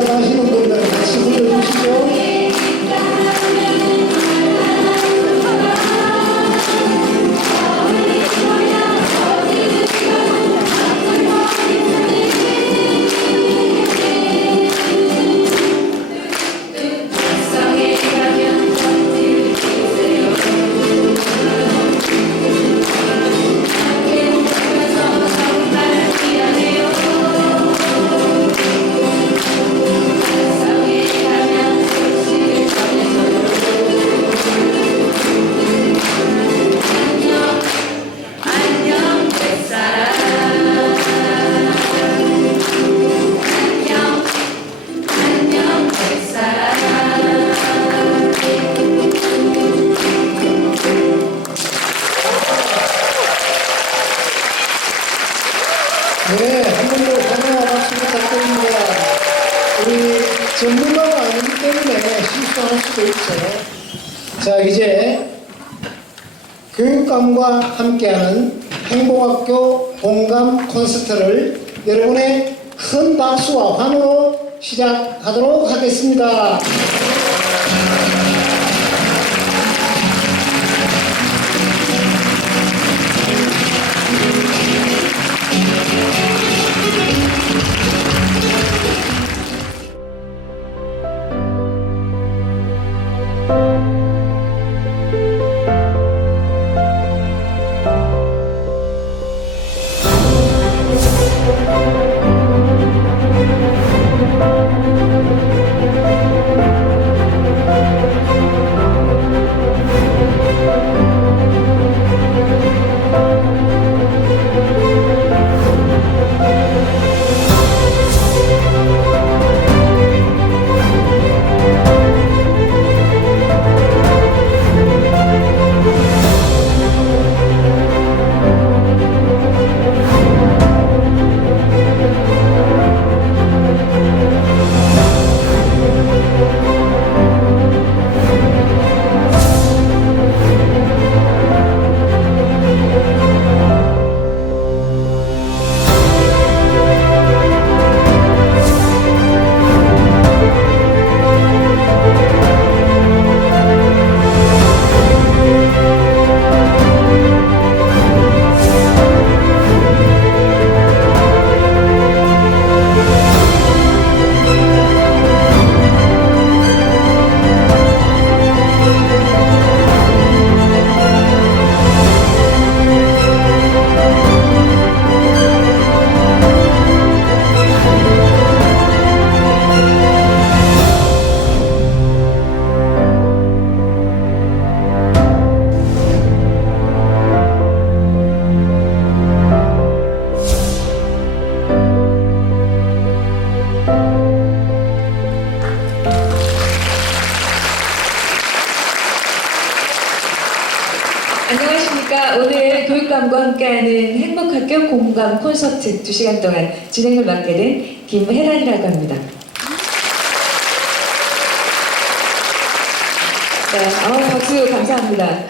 잘하시는 분들 같이 불러주시죠. 네, 한 번 더 환영과 박수 부탁드립니다. 우리 전문가가 아니기 때문에 실수할 수도 있죠. 자, 이제 교육감과 함께하는 행복학교 공감 콘서트를 여러분의 큰 박수와 환호로 시작하도록 하겠습니다. 안녕하십니까. 오늘 교육감과 함께하는 행복학교 공감 콘서트 2시간 동안 진행을 맡게 된 김혜란이라고 합니다. 네, 박수 감사합니다.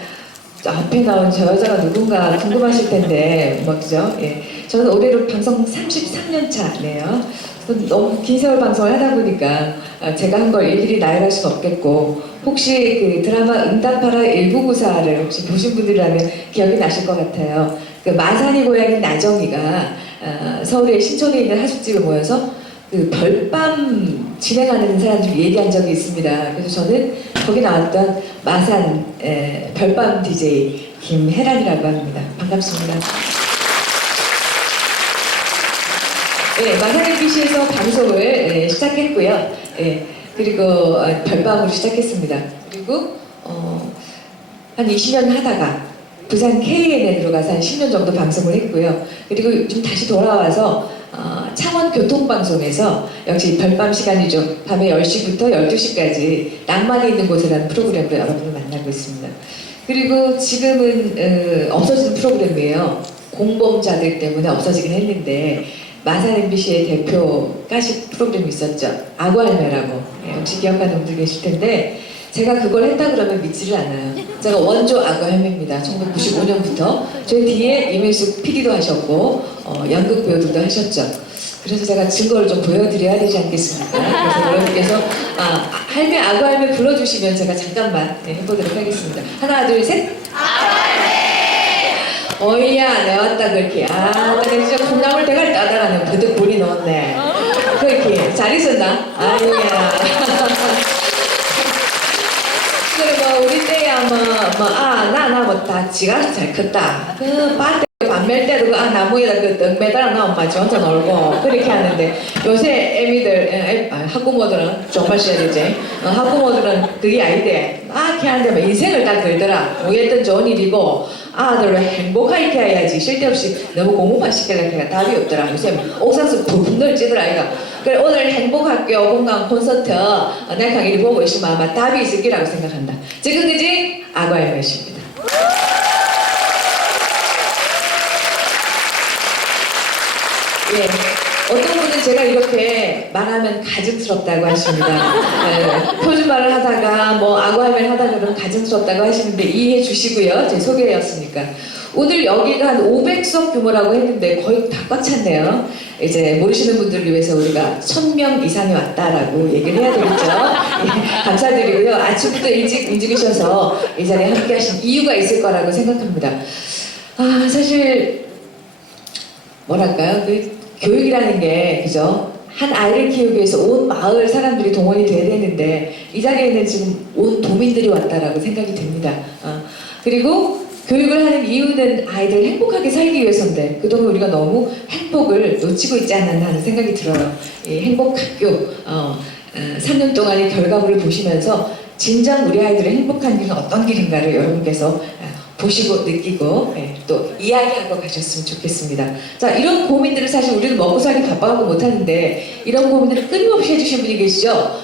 앞에 나온 저 여자가 누군가 궁금하실 텐데, 그죠? 예. 저는 올해로 방송 33년 차네요. 너무 긴 세월 방송을 하다 보니까 제가 한 걸 일일이 나열할 수는 없겠고, 혹시 그 드라마 응답하라 1994를 혹시 보신 분들이라면 기억이 나실 것 같아요. 그 마산이 고향인 나정이가 서울의 신촌에 있는 하숙집에 모여서 그 별밤 진행하는 사람들이 얘기한 적이 있습니다. 그래서 저는 거기 나왔던 마산 별밤 DJ 김혜란이라고 합니다. 반갑습니다. 네, 마산 MBC에서 방송을 시작했고요. 그리고 별밤으로 시작했습니다. 그리고 한 20년 하다가 부산 KNN으로 가서 한 10년 정도 방송을 했고요. 그리고 요즘 다시 돌아와서 창원 교통방송에서 역시 별밤 시간이죠. 밤에 10시부터 12시까지 낭만이 있는 곳이라는 프로그램으로 여러분을 만나고 있습니다. 그리고 지금은 없어진 프로그램이에요. 공범자들 때문에 없어지긴 했는데 마산 MBC의 대표 가십 프로그램이 있었죠. 아구알매라고. 혹시 기억하는 분들 계실 텐데 제가 그걸 했다 그러면 믿지를 않아요. 제가 원조 악어 할매입니다. 1995년부터 저희 뒤에 이민숙 PD도 하셨고 연극 배우들도 하셨죠. 그래서 제가 증거를 좀 보여드려야 되지 않겠습니까? 그래서 여러분께서 할매 악어 할매 불러주시면 제가 잠깐만 해보도록 하겠습니다. 하나 둘 셋. 어이야 내 왔다 그렇게 나 진짜 콩나물 대가리 따다가는 버득 본이 넣었네 그렇게 잘 있었나? 아니야 그래 뭐 우리 때야 다 지가 잘 컸다 그 밭에 밤멜 때도 나무에다 떡 매달아 놔 엄마 지 혼자 놀고 그렇게 하는데 요새 애미들 학부모들은 정말 써야 되지 학부모들은 그게 아닌데 이렇게 하는데 막 인생을 다 걸더라 뭐였든 좋은 일이고 아들을 행복하게 해야지 쓸데없이 너무 공부만 시키려니까 답이 없더라 요새 옥상에서 푹 널찌더라 아이가 그래 오늘 행복학교 건강 콘서트 내 강의를 보고 있으면 아마 답이 있을 거라고 생각한다 지금까지 악어의 맛입니다. 예, 어떤 분은 제가 이렇게 말하면 가증스럽다고 하십니다. 표준말을 하다가 악어할매를 하다가 그러면 가증스럽다고 하시는데 이해해 주시고요. 제 소개였으니까. 오늘 여기가 한 500석 규모라고 했는데 거의 다 꽉 찼네요. 이제 모르시는 분들을 위해서 우리가 1000명 이상이 왔다라고 얘기를 해야 되겠죠. 예, 감사드리고요. 아침부터 일찍 움직이셔서 이 자리에 함께 하신 이유가 있을 거라고 생각합니다. 사실 뭐랄까요? 교육이라는 게 그죠? 한 아이를 키우기 위해서 온 마을 사람들이 동원이 돼야 되는데 이 자리에는 지금 온 도민들이 왔다라고 생각이 됩니다. 그리고 교육을 하는 이유는 아이들 행복하게 살기 위해서인데 그동안 우리가 너무 행복을 놓치고 있지 않았나 하는 생각이 들어요. 이 행복학교 3년 동안의 결과물을 보시면서 진정 우리 아이들의 행복한 길은 어떤 길인가를 여러분께서 보시고 느끼고 또 이야기하고 가셨으면 좋겠습니다. 자, 이런 고민들을 사실 우리는 먹고 살기 바빠갖고 못하는데 이런 고민들을 끊임없이 해주신 분이 계시죠?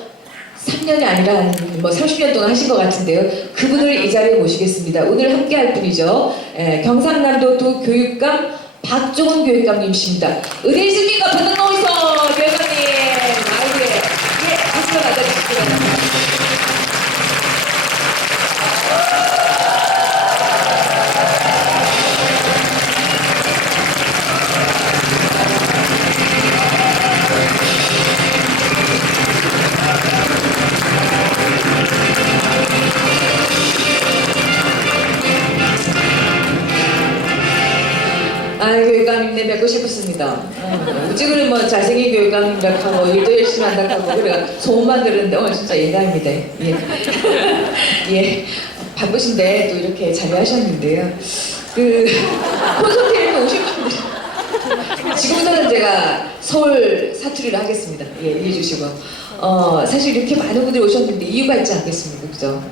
3년이 아니라 한 30년 동안 하신 것 같은데요. 그분을 이 자리에 모시겠습니다. 오늘 함께 할 분이죠. 경상남도 도 교육감 박종훈 교육감님이십니다. 어디 있습니까? 번능 나오이소 교육감님. 예, 박수로 맞아주시고요. 교육감님네 뵙고 싶었습니다. 우찌그는 잘생긴 교육감님이라 하고 일도 열심히 한다 하고 그래 소문만 들었는데 오늘 진짜 예감입니다. 예. 예. 바쁘신데 또 이렇게 자리하셨는데요. 콘서트에 오신 분들 지금부터는 제가 서울 사투리를 하겠습니다. 예, 이해해 주시고 사실 이렇게 많은 분들이 오셨는데 이유가 있지 않겠습니까? 그죠?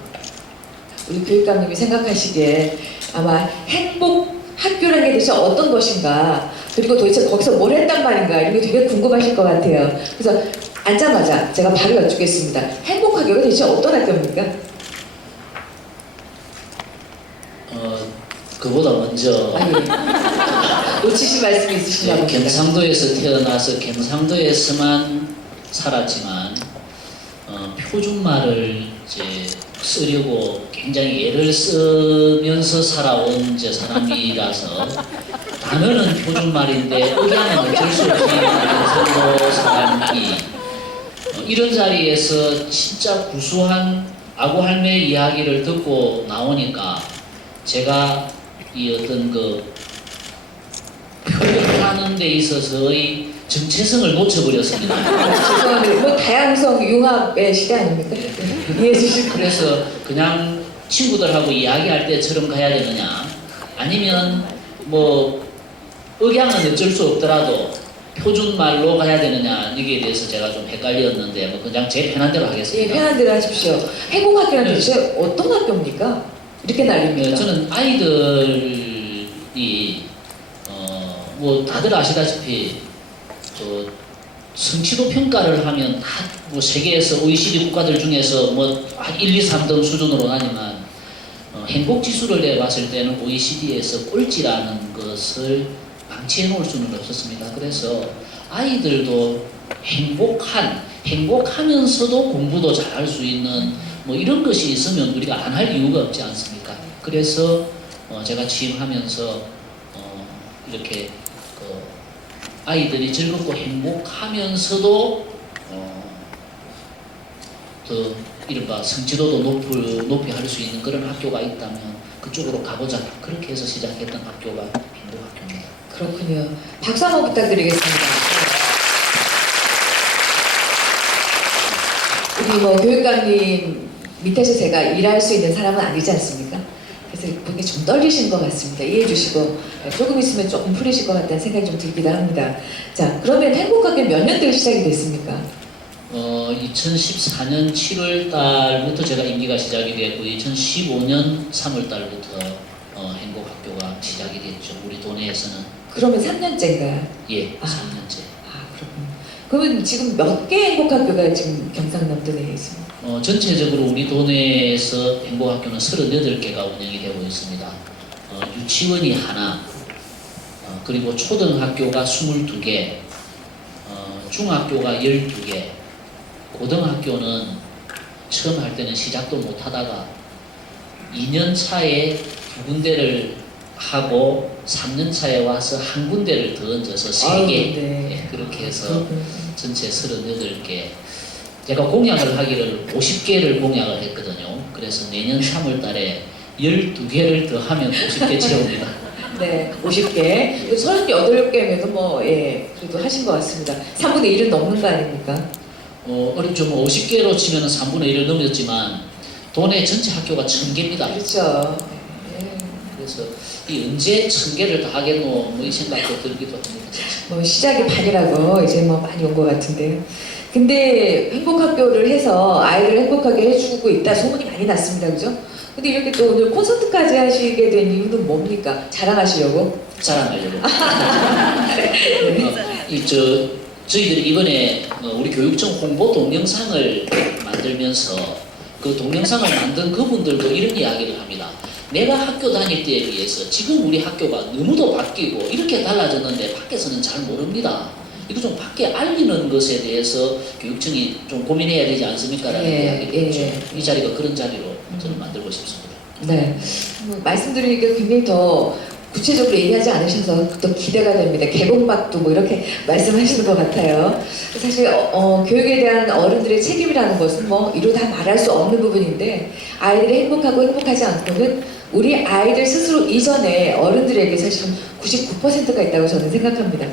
우리 교육감님이 생각하시기에 아마 행복 학교라는 게 대체 어떤 것인가 그리고 도대체 거기서 뭘 했단 말인가 이런 게 되게 궁금하실 것 같아요. 그래서 앉자마자 제가 바로 여쭙겠습니다. 행복학교가 대체 어떤 학교입니까? 그보다 먼저 놓치신 말씀이 있으시나 봅니다. 경상도에서 태어나서 경상도에서만 살았지만 표준말을 이제 쓰려고 굉장히 애를 쓰면서 살아온 사람이라서 단어는 표준말인데 억양은 어쩔 수 없이 경상도 사람이 이런 자리에서 진짜 구수한 아고할매 이야기를 듣고 나오니까 제가 이 어떤 표현하는 데 있어서의 정체성을 놓쳐버렸습니다. 죄송합니다. 다양성 융합의 시대 아닙니까? 이해해 주시고. 그래서 그냥 친구들하고 이야기할 때처럼 가야 되느냐 아니면 억양은 어쩔 수 없더라도 표준말로 가야 되느냐 여기에 대해서 제가 좀 헷갈렸는데 그냥 제 편한 대로 하겠습니다. 예, 편한 대로 하십시오. 행복학교는 대체 어떤 학교입니까? 이렇게 날립니까? 저는 아이들이 다들 아시다시피 성취도 평가를 하면 다 세계에서 OECD 국가들 중에서 한 1, 2, 3등 수준으로 하지만 행복 지수를 내봤을 때는 OECD에서 꼴찌라는 것을 방치해 놓을 수는 없었습니다. 그래서 아이들도 행복하면서도 공부도 잘할 수 있는 뭐 이런 것이 있으면 우리가 안 할 이유가 없지 않습니까? 그래서 제가 취임하면서 이렇게 그 아이들이 즐겁고 행복하면서도 더 이른바 성취도도 높이 할 수 있는 그런 학교가 있다면 그쪽으로 가보자. 그렇게 해서 시작했던 학교가 행복학교입니다. 그렇군요. 박수 한번 부탁드리겠습니다. 우리 뭐 교육감님 밑에서 제가 일할 수 있는 사람은 아니지 않습니까? 그래서 그게 좀 떨리신 것 같습니다. 이해해 주시고 조금 있으면 조금 풀리실 것 같다는 생각이 좀 들기도 합니다. 자, 그러면 행복학교 몇 년도에 시작이 됐습니까? 2014년 7월 달부터 제가 임기가 시작이 됐고 2015년 3월 달부터 행복학교가 시작이 됐죠. 우리 도내에서는. 그러면 3년째인가요? 예, 아. 3년째. 그렇군요. 그러면 지금 몇 개 행복학교가 지금 경상남도 내에 있습니까? 전체적으로 우리 도내에서 행복학교는 38개가 운영이 되고 있습니다. 유치원이 하나, 그리고 초등학교가 22개, 중학교가 12개, 고등학교는 처음 할 때는 시작도 못 하다가 2년 차에 2군데를 하고 3년 차에 와서 한 군데를 더 얹어서 3개. 네. 예, 그렇게 해서 전체 38개. 제가 공약을 하기를 50개를 공약을 했거든요. 그래서 내년 3월 달에 12개를 더 하면 50개 채웁니다. 네, 50개. 38개면 뭐, 예, 그래도 하신 것 같습니다. 3분의 1은 넘는 거 아닙니까? 어렵죠. 뭐 50개로 치면 3분의 1을 넘겼지만 도내 전체 학교가 1000개입니다. 그렇죠. 예. 그래서 이 언제 1000개를 다 하겠노 뭐 이 생각도 들기도 합니다. 뭐 시작이 반이라고 이제 뭐 많이 온 것 같은데요. 근데 행복학교를 해서 아이들을 행복하게 해주고 있다 소문이 많이 났습니다. 그죠? 근데 이렇게 또 오늘 콘서트까지 하시게 된 이유는 뭡니까? 자랑하시려고? 자랑하려고. 저희들이 이번에 우리 교육청 홍보 동영상을 만들면서 그 동영상을 만든 그분들도 이런 이야기를 합니다. 내가 학교 다닐 때에 비해서 지금 우리 학교가 너무도 바뀌고 이렇게 달라졌는데 밖에서는 잘 모릅니다. 이거 좀 밖에 알리는 것에 대해서 교육청이 좀 고민해야 되지 않습니까? 라는 이야기를 했죠. 이 자리가 그런 자리로 저는 만들고 싶습니다. 네. 말씀드리니까 굉장히 더 구체적으로 얘기하지 않으셔서 더 기대가 됩니다. 개봉박도 뭐 이렇게 말씀하시는 것 같아요. 사실 교육에 대한 어른들의 책임이라는 것은 뭐 이루 다 말할 수 없는 부분인데 아이들이 행복하고 행복하지 않고는 우리 아이들 스스로 이전에 어른들에게 사실 99%가 있다고 저는 생각합니다.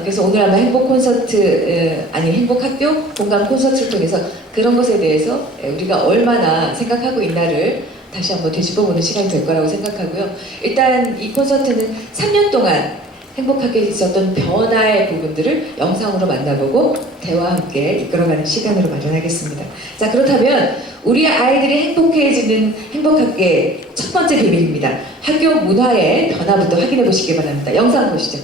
그래서 오늘 아마 행복 콘서트 행복학교 공감 콘서트를 통해서 그런 것에 대해서 우리가 얼마나 생각하고 있나를 다시 한번 되짚어보는 시간이 될 거라고 생각하고요. 일단 이 콘서트는 3년 동안 행복하게 있었던 변화의 부분들을 영상으로 만나보고 대화와 함께 이끌어가는 시간으로 마련하겠습니다. 자, 그렇다면 우리 아이들이 행복해지는 행복학교의 첫 번째 비밀입니다. 학교 문화의 변화부터 확인해 보시기 바랍니다. 영상 보시죠.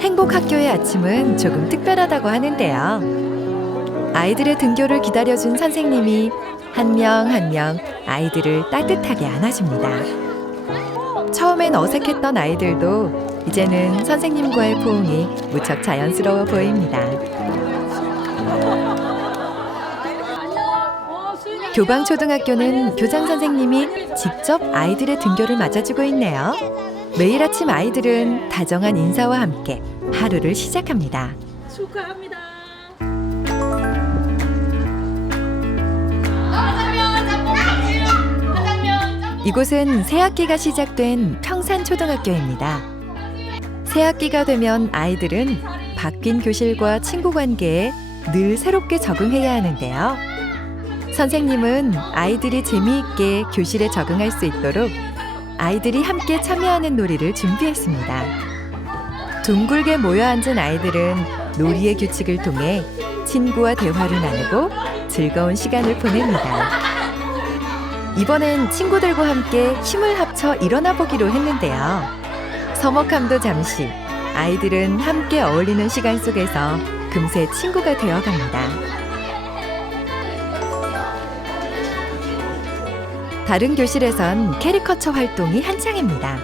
행복학교의 아침은 조금 특별하다고 하는데요. 아이들의 등교를 기다려준 선생님이 한 명 한 명 아이들을 따뜻하게 안아줍니다. 처음엔 어색했던 아이들도 이제는 선생님과의 포옹이 무척 자연스러워 보입니다. 교방초등학교는 교장 선생님이 직접 아이들의 등교를 맞아주고 있네요. 매일 아침 아이들은 다정한 인사와 함께 하루를 시작합니다. 축하합니다. 이곳은 새학기가 시작된 평산초등학교입니다. 새학기가 되면 아이들은 바뀐 교실과 친구 관계에 늘 새롭게 적응해야 하는데요. 선생님은 아이들이 재미있게 교실에 적응할 수 있도록 아이들이 함께 참여하는 놀이를 준비했습니다. 둥글게 모여 앉은 아이들은 놀이의 규칙을 통해 친구와 대화를 나누고 즐거운 시간을 보냅니다. 이번엔 친구들과 함께 힘을 합쳐 일어나 보기로 했는데요. 서먹함도 잠시, 아이들은 함께 어울리는 시간 속에서 금세 친구가 되어갑니다. 다른 교실에선 캐리커처 활동이 한창입니다.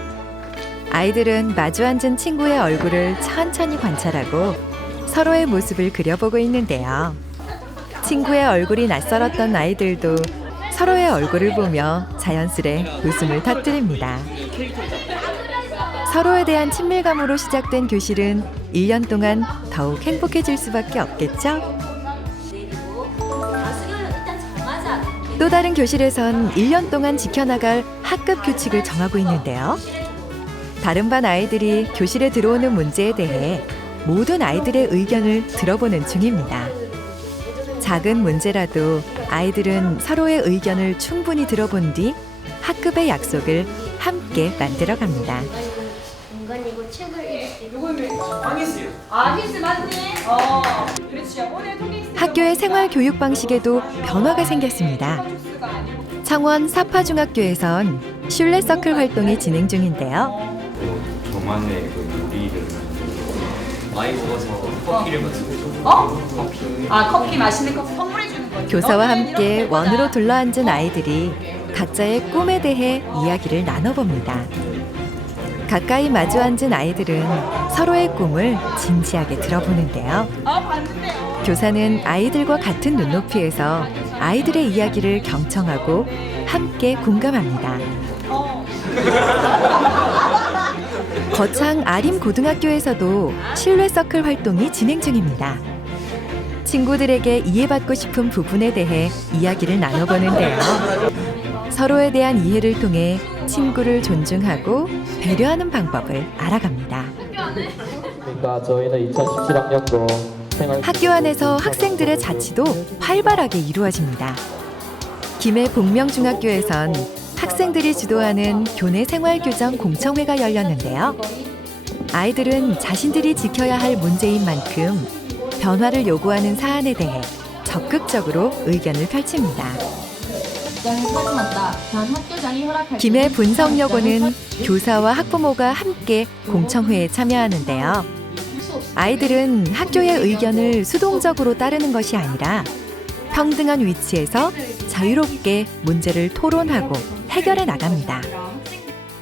아이들은 마주 앉은 친구의 얼굴을 천천히 관찰하고 서로의 모습을 그려보고 있는데요. 친구의 얼굴이 낯설었던 아이들도 서로의 얼굴을 보며 자연스레 웃음을 터뜨립니다. 서로에 대한 친밀감으로 시작된 교실은 1년 동안 더욱 행복해질 수밖에 없겠죠? 또 다른 교실에선 1년 동안 지켜나갈 학급 규칙을 정하고 있는데요. 다른 반 아이들이 교실에 들어오는 문제에 대해 모든 아이들의 의견을 들어보는 중입니다. 작은 문제라도 아이들은 서로의 의견을 충분히 들어본 뒤 학급의 약속을 함께 만들어갑니다. 이건 이거 책을 히스 맞네. 그렇지. 오늘 통일 학교의 생활 교육 방식에도 변화가 생겼습니다. 창원 사파중학교에선 슐레 서클 활동이 진행 중인데요. 동안의 그 요리를 많이 먹어서 커피를 마시고 커피. 커피 맛있는 커피 선물해 주는 거지. 교사와 함께 원으로 둘러앉은 아이들이 각자의 꿈에 대해 이야기를 나눠봅니다. 가까이 마주 앉은 아이들은 서로의 꿈을 진지하게 들어보는데요. 봤는데요. 교사는 아이들과 같은 눈높이에서 아이들의 이야기를 경청하고 함께 공감합니다. 거창 아림고등학교에서도 실외 서클 활동이 진행 중입니다. 친구들에게 이해받고 싶은 부분에 대해 이야기를 나눠보는데요. 서로에 대한 이해를 통해 친구를 존중하고 배려하는 방법을 알아갑니다. 그러니까 저희는 2017학년도 학교 안에서 학생들의 자치도 활발하게 이루어집니다. 김해 복명중학교에선 학생들이 주도하는 교내 생활규정 공청회가 열렸는데요. 아이들은 자신들이 지켜야 할 문제인 만큼 변화를 요구하는 사안에 대해 적극적으로 의견을 펼칩니다. 김해 분성여고는 교사와 학부모가 함께 공청회에 참여하는데요. 아이들은 학교의 의견을 수동적으로 따르는 것이 아니라 평등한 위치에서 자유롭게 문제를 토론하고 해결해 나갑니다.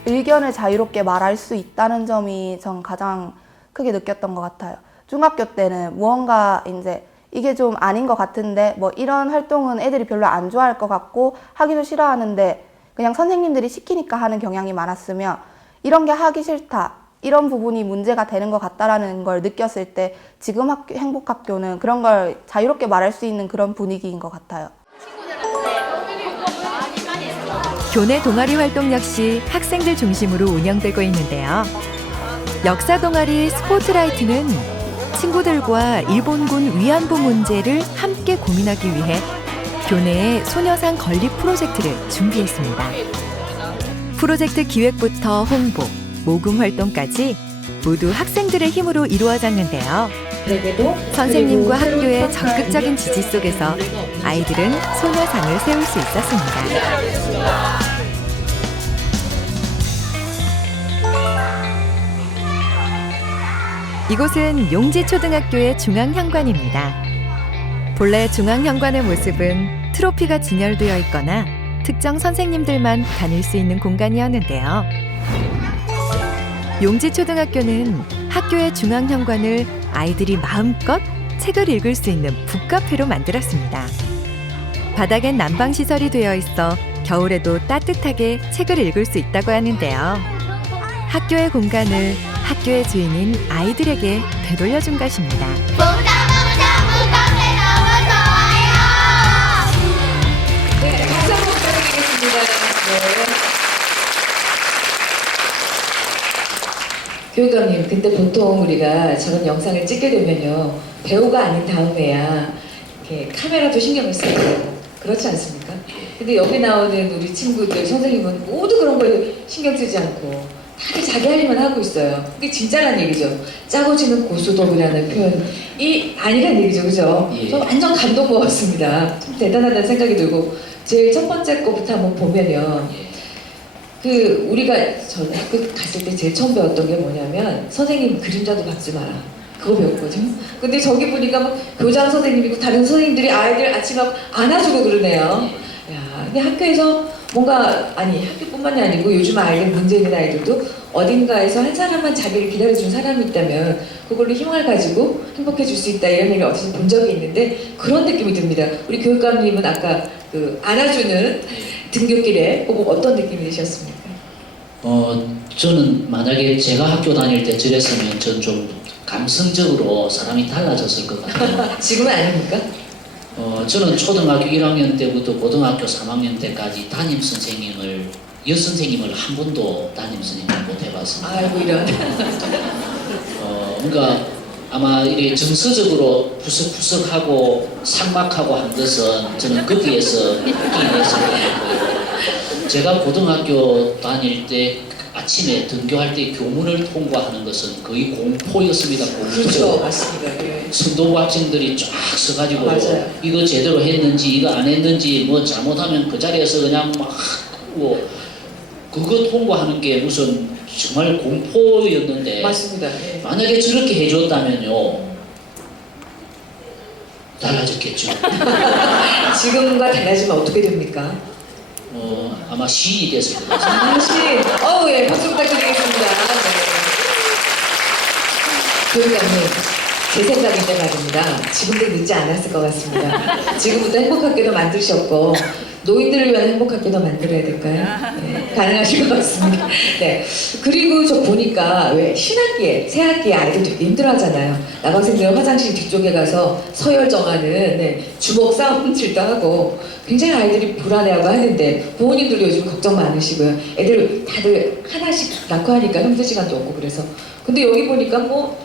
의견을 자유롭게 말할 수 있다는 점이 전 가장 크게 느꼈던 것 같아요. 중학교 때는 무언가 이제 이게 좀 아닌 것 같은데 뭐 이런 활동은 애들이 별로 안 좋아할 것 같고 하기도 싫어하는데 그냥 선생님들이 시키니까 하는 경향이 많았으면 이런 게 하기 싫다, 이런 부분이 문제가 되는 것 같다라는 걸 느꼈을 때 지금 행복학교는 그런 걸 자유롭게 말할 수 있는 그런 분위기인 것 같아요. 교내 동아리 활동 역시 학생들 중심으로 운영되고 있는데요. 역사 동아리 스포트라이트는 친구들과 일본군 위안부 문제를 함께 고민하기 위해 교내에 소녀상 건립 프로젝트를 준비했습니다. 프로젝트 기획부터 홍보, 모금 활동까지 모두 학생들의 힘으로 이루어졌는데요. 선생님과 학교의 적극적인 지지 속에서 아이들은 소녀상을 세울 수 있었습니다. 이곳은 용지초등학교의 중앙현관입니다. 본래 중앙현관의 모습은 트로피가 진열되어 있거나 특정 선생님들만 다닐 수 있는 공간이었는데요. 용지초등학교는 학교의 중앙현관을 아이들이 마음껏 책을 읽을 수 있는 북카페로 만들었습니다. 바닥엔 난방시설이 되어 있어 겨울에도 따뜻하게 책을 읽을 수 있다고 하는데요. 학교의 공간을 학교의 주인인 아이들에게 되돌려준 것입니다. 네, 박수 한번 부탁드리겠습니다. 네. 교육감님, 근데 보통 우리가 저런 영상을 찍게 되면요, 배우가 아닌 다음에야 이렇게 카메라도 신경을 쓰고 그렇지 않습니까? 근데 여기 나오는 우리 친구들, 선생님은 모두 그런 걸 신경 쓰지 않고 다들 자기 할 일만 하고 있어요. 그게 진짜란 얘기죠. 짜고지는 고수톱이라는 표현이 아니란 얘기죠, 그죠? 예. 저 완전 감동 먹었습니다. 참 대단하다는 생각이 들고 제일 첫 번째 거부터 한번 보면요. 그 우리가 전 학교 갔을 때 제일 처음 배웠던 게 뭐냐면 선생님 그림자도 밟지 마라. 그거 배웠거든요. 근데 저기 보니까 막 교장 선생님이고 다른 선생님들이 아이들 아침에 안아주고 그러네요. 야, 근데 학교에서 뭔가 아니 학교뿐만이 아니고 요즘 아이들 문제 있는 아이들도 어딘가에서 한 사람만 자기를 기다려주는 사람이 있다면 그걸로 희망을 가지고 행복해질 수 있다 이런 얘기를 어디서 본 적이 있는데 그런 느낌이 듭니다. 우리 교육감님은 아까 그 안아주는 등굣길에 보고 어떤 느낌이 드셨습니까? 저는 만약에 제가 학교 다닐 때 저랬으면 전 좀 감성적으로 사람이 달라졌을 것 같아요. 지금은 아닙니까? 저는 초등학교 1학년 때부터 고등학교 3학년 때까지 여선생님을 한 번도 담임선생님을 못 해봤습니다. 아이고 이런. 그러니까 아마 이렇게 정서적으로 푸석푸석하고 삭막하고 한 것은 저는 거기에서 느끼면서 제가 고등학교 다닐 때 아침에 등교할 때 교문을 통과하는 것은 거의 공포였습니다. 공포. 그렇죠, 맞습니다. 예. 선도부 학생들이 쫙 서가지고 맞아요. 이거 제대로 했는지 이거 안 했는지 뭐 잘못하면 그 자리에서 그냥 막 뭐 그거 통과하는 게 무슨 정말 공포였는데 맞습니다. 예. 만약에 저렇게 해줬다면요 달라졌겠죠. 지금과 달라지면 어떻게 됩니까? 아마 시인이 됐을 것 같아요. 다시, 예, 박수 부탁드리겠습니다. 네. 교육감님, 제 생각인데 말입니다. 지금도 늦지 않았을 것 같습니다. 지금부터 행복학교도 만드셨고, 노인들을 위한 행복학교도 만들어야 될까요? 네, 가능하실 것 같습니다. 네. 그리고 저 보니까 왜 신학기에, 새학기에 아이들 되게 힘들어하잖아요. 남학생들 화장실 뒤쪽에 가서 서열 정하는 주먹 싸움질도 하고 굉장히 아이들이 불안해하고 하는데 부모님들도 요즘 걱정 많으시고요. 애들 다들 하나씩 낳고 하니까 힘들 시간도 없고 그래서 근데 여기 보니까 뭐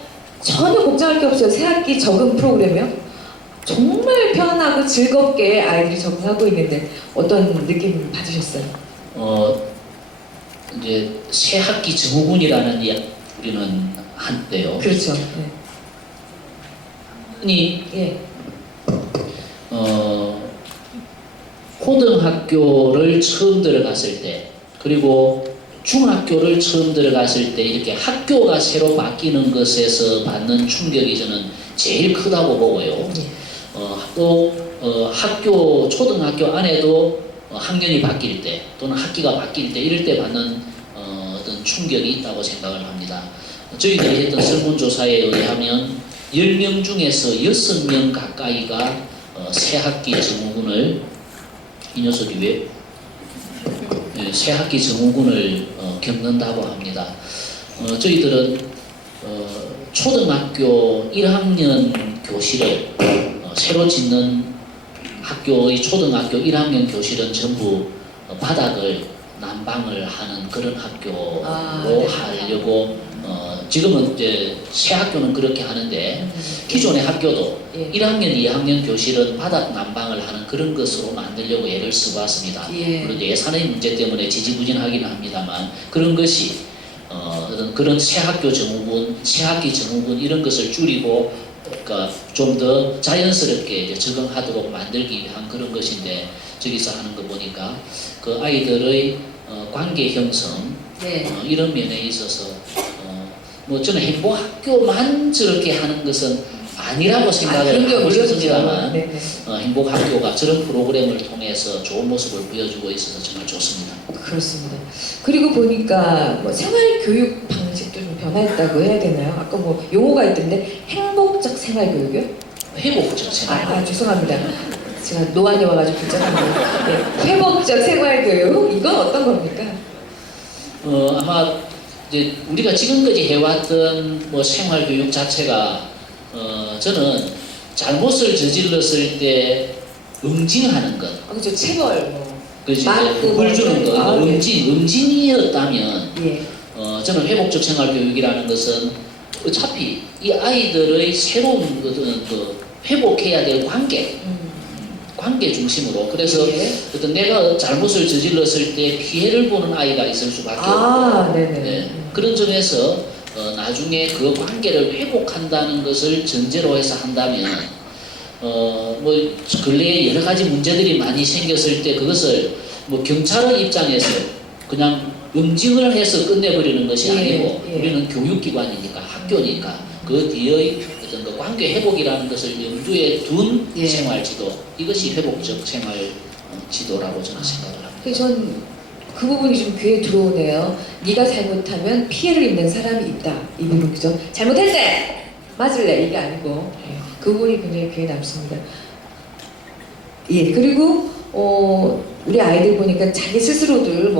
전혀 걱정할 게 없어요. 새학기 적응 프로그램이요. 정말 편하고 즐겁게 아이들이 적응하고 있는데 어떤 느낌 받으셨어요? 이제 새학기 증후군이라는 우리는 한때요. 그렇죠. 네. 흔히 예. 고등학교를 처음 들어갔을 때 그리고 중학교를 처음 들어갔을 때 이렇게 학교가 새로 바뀌는 것에서 받는 충격이 저는 제일 크다고 보고요. 또 초등학교 안에도 학년이 바뀔 때 또는 학기가 바뀔 때 이럴 때 받는 어떤 충격이 있다고 생각을 합니다. 저희들이 했던 설문조사에 의하면 10명 중에서 6명 가까이가 새학기 증후군을 이 녀석이 왜? 새학기 증후군을 겪는다고 합니다. 저희들은 초등학교 1학년 교실을 새로 짓는 학교의 초등학교 1학년 교실은 전부 바닥을 난방을 하는 그런 학교로 네. 하려고 지금은 이제 새 학교는 그렇게 하는데 기존의 학교도 예. 1학년, 2학년 교실은 바닥 난방을 하는 그런 것으로 만들려고 애를 써봤습니다. 예. 물론 예산의 문제 때문에 지지부진하기는 합니다만 그런 것이 어떤 그런 새 학교 증후군, 새 학기 증후군 이런 것을 줄이고 그러니까 좀 더 자연스럽게 이제 적응하도록 만들기 위한 그런 것인데 저기서 하는 거 보니까 그 아이들의 관계 형성 네. 이런 면에 있어서 뭐 저는 행복학교만 저렇게 하는 것은 아니라고 생각을 하고 싶습니다만 행복학교가 저런 프로그램을 통해서 좋은 모습을 보여주고 있어서 정말 좋습니다. 그렇습니다. 그리고 보니까 뭐 생활교육 방식도 좀 변화했다고 해야 되나요? 아까 뭐 용어가 있던데 행복적 생활교육이요? 회복적 생활. 죄송합니다. 제가 노안이 와가지고 긴장합니다. 네. 회복적 생활교육 이건 어떤 겁니까? 아마 이제 우리가 지금까지 해왔던 뭐 생활교육 자체가 저는 잘못을 저질렀을 때 응징하는 것. 그렇죠. 체벌 뭐. 그렇지. 맞고 벌 주는 거. 네. 응징이었다면 예. 저는 회복적 생활교육이라는 것은 어차피 이 아이들의 새로운 그 회복해야 될 관계 중심으로 그래서 예. 어떤 내가 잘못을 저질렀을 때 피해를 보는 아이가 있을 수밖에 없고 네네. 그런 점에서 나중에 그 관계를 회복한다는 것을 전제로 해서 한다면 뭐 근래에 여러 가지 문제들이 많이 생겼을 때 그것을 뭐 경찰의 입장에서 그냥 응징을 해서 끝내버리는 것이 아니고 우리는 교육기관이니까 학교니까 그 뒤의 어떤 그 관계 회복이라는 것을 염두에 둔 생활지도 이것이 회복적 생활 지도라고 저는 생각을 합니다. 전 그 부분이 좀 귀에 들어오네요. 네가 잘못하면 피해를 입는 사람이 있다. 이 부분 그죠? 잘못했대! 맞을래? 이게 아니고 그 부분이 굉장히 귀에 남습니다. 예, 그리고 우리 아이들 보니까 자기 스스로들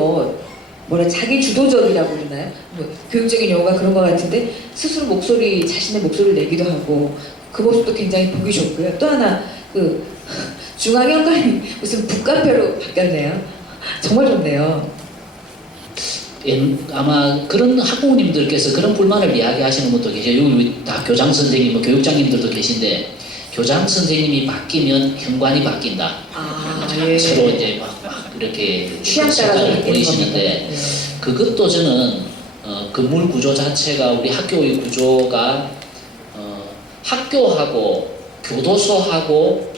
자기 주도적이라고 그러나요? 교육적인 용어가 그런 것 같은데 스스로 자신의 목소리를 내기도 하고 그 모습도 굉장히 보기 좋고요. 또 하나 중앙현관이 무슨 북카페로 바뀌었네요. 정말 좋네요. 아마 그런 학부모님들께서 그런 불만을 이야기하시는 분도 계세요. 여기 다 교장 선생님, 교육장님들도 계신데 교장 선생님이 바뀌면 현관이 바뀐다. 예. 서로 이제 막 이렇게 취향 따라서 생각을 바뀌는 보이시는데 겁니다. 그것도 저는 건물 구조 자체가 우리 학교의 구조가 학교하고 교도소하고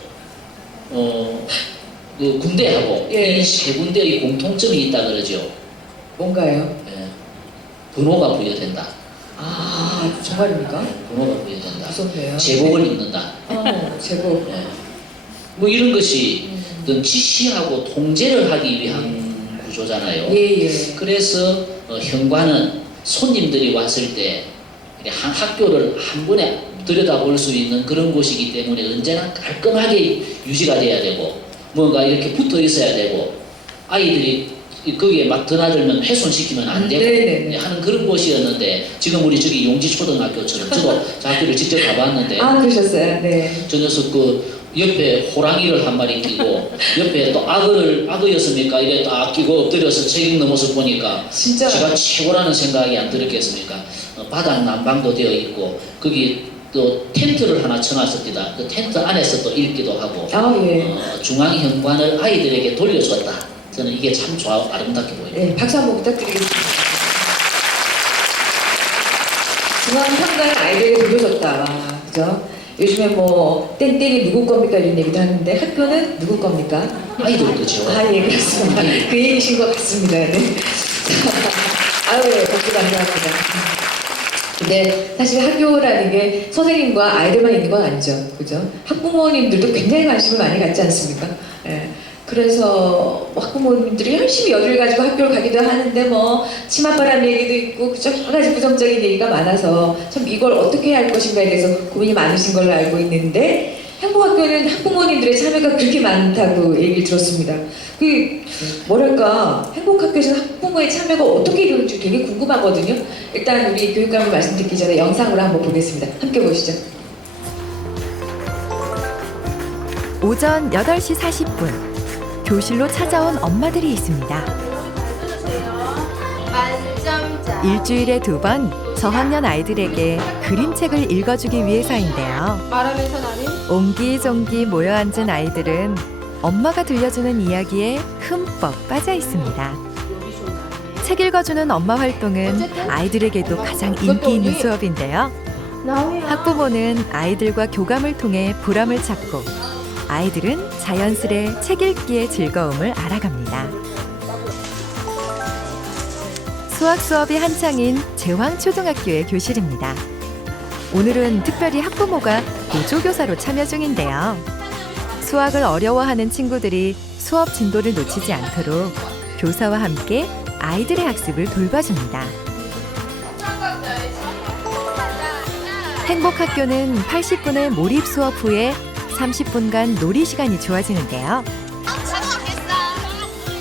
그 군대하고 예. 이 세 군데의 공통점이 있다 그러죠. 뭔가요? 예. 번호가 부여된다. 정말입니까? 번호가 부여된다. 무섭네요. 제복을 입는다. 제복. 예. 뭐 이런 것이 어떤 지시하고 통제를 하기 위한 구조잖아요. 예. 그래서 현관은 손님들이 왔을 때 한 학교를 한 번에 들여다볼 수 있는 그런 곳이기 때문에 언제나 깔끔하게 유지가 돼야 되고 뭔가 이렇게 붙어 있어야 되고 아이들이 거기에 막 드나들면 훼손시키면 안 되고 네네네. 하는 그런 곳이었는데 지금 우리 저기 용지초등학교처럼 저도 저 학교를 직접 가봤는데 그러셨어요? 네. 저 녀석 그 옆에 호랑이를 한 마리 끼고 옆에 또 악어였습니까? 이래 딱 끼고 엎드려서 책 읽는 모습 보니까 진짜 제가 최고라는 생각이 안 들었겠습니까? 바닥 난방도 되어 있고 거기 또 텐트를 하나 쳐놨습니다. 그 텐트 안에서 또 읽기도 하고 예. 중앙 현관을 아이들에게 돌려줬다. 저는 이게 참 아름답게 보입니다. 네, 박수 한번 부탁드리겠습니다. 중앙현관 아이들에게 돌려줬다. 그죠? 요즘에 땡땡이 누구 겁니까? 이런 얘기도 하는데 학교는 누구 겁니까? 아이들 거죠. 예, 그렇습니다. 그 얘기신 것 같습니다. 네. 예, 박수 감사합니다. 근데 사실 학교라는 게 선생님과 아이들만 있는 건 아니죠. 그죠? 학부모님들도 굉장히 관심을 많이 갖지 않습니까? 예. 그래서 학부모님들이 열심히 여유를 가지고 학교를 가기도 하는데 치맛바람 얘기도 있고 그죠? 여러 가지 부정적인 얘기가 많아서 참 이걸 어떻게 해야 할 것인가에 대해서 고민이 많으신 걸로 알고 있는데 행복학교는 학부모님들의 참여가 그렇게 많다고 얘기를 들었습니다. 행복학교에서 학부모의 참여가 어떻게 이루어질지 되게 궁금하거든요. 일단 우리 교육감님 말씀 듣기 전에 영상으로 한번 보겠습니다. 함께 보시죠. 오전 8시 40분 교실로 찾아온 엄마들이 있습니다. 만점자. 일주일에 2번 저학년 아이들에게 그림책을 읽어주기 위해서인데요. 말하면서 나는 옹기종기 모여 앉은 아이들은 엄마가 들려주는 이야기에 흠뻑 빠져 있습니다. 책 읽어주는 엄마 활동은 아이들에게도 가장 인기 있는 수업인데요. 학부모는 아이들과 교감을 통해 보람을 찾고 아이들은 자연스레 책 읽기의 즐거움을 알아갑니다. 수학 수업이 한창인 제왕초등학교의 교실입니다. 오늘은 특별히 학부모가 보조교사로 참여 중인데요. 수학을 어려워하는 친구들이 수업 진도를 놓치지 않도록 교사와 함께 아이들의 학습을 돌봐줍니다. 행복학교는 80분의 몰입 수업 후에 30분간 놀이 시간이 주어지는데요.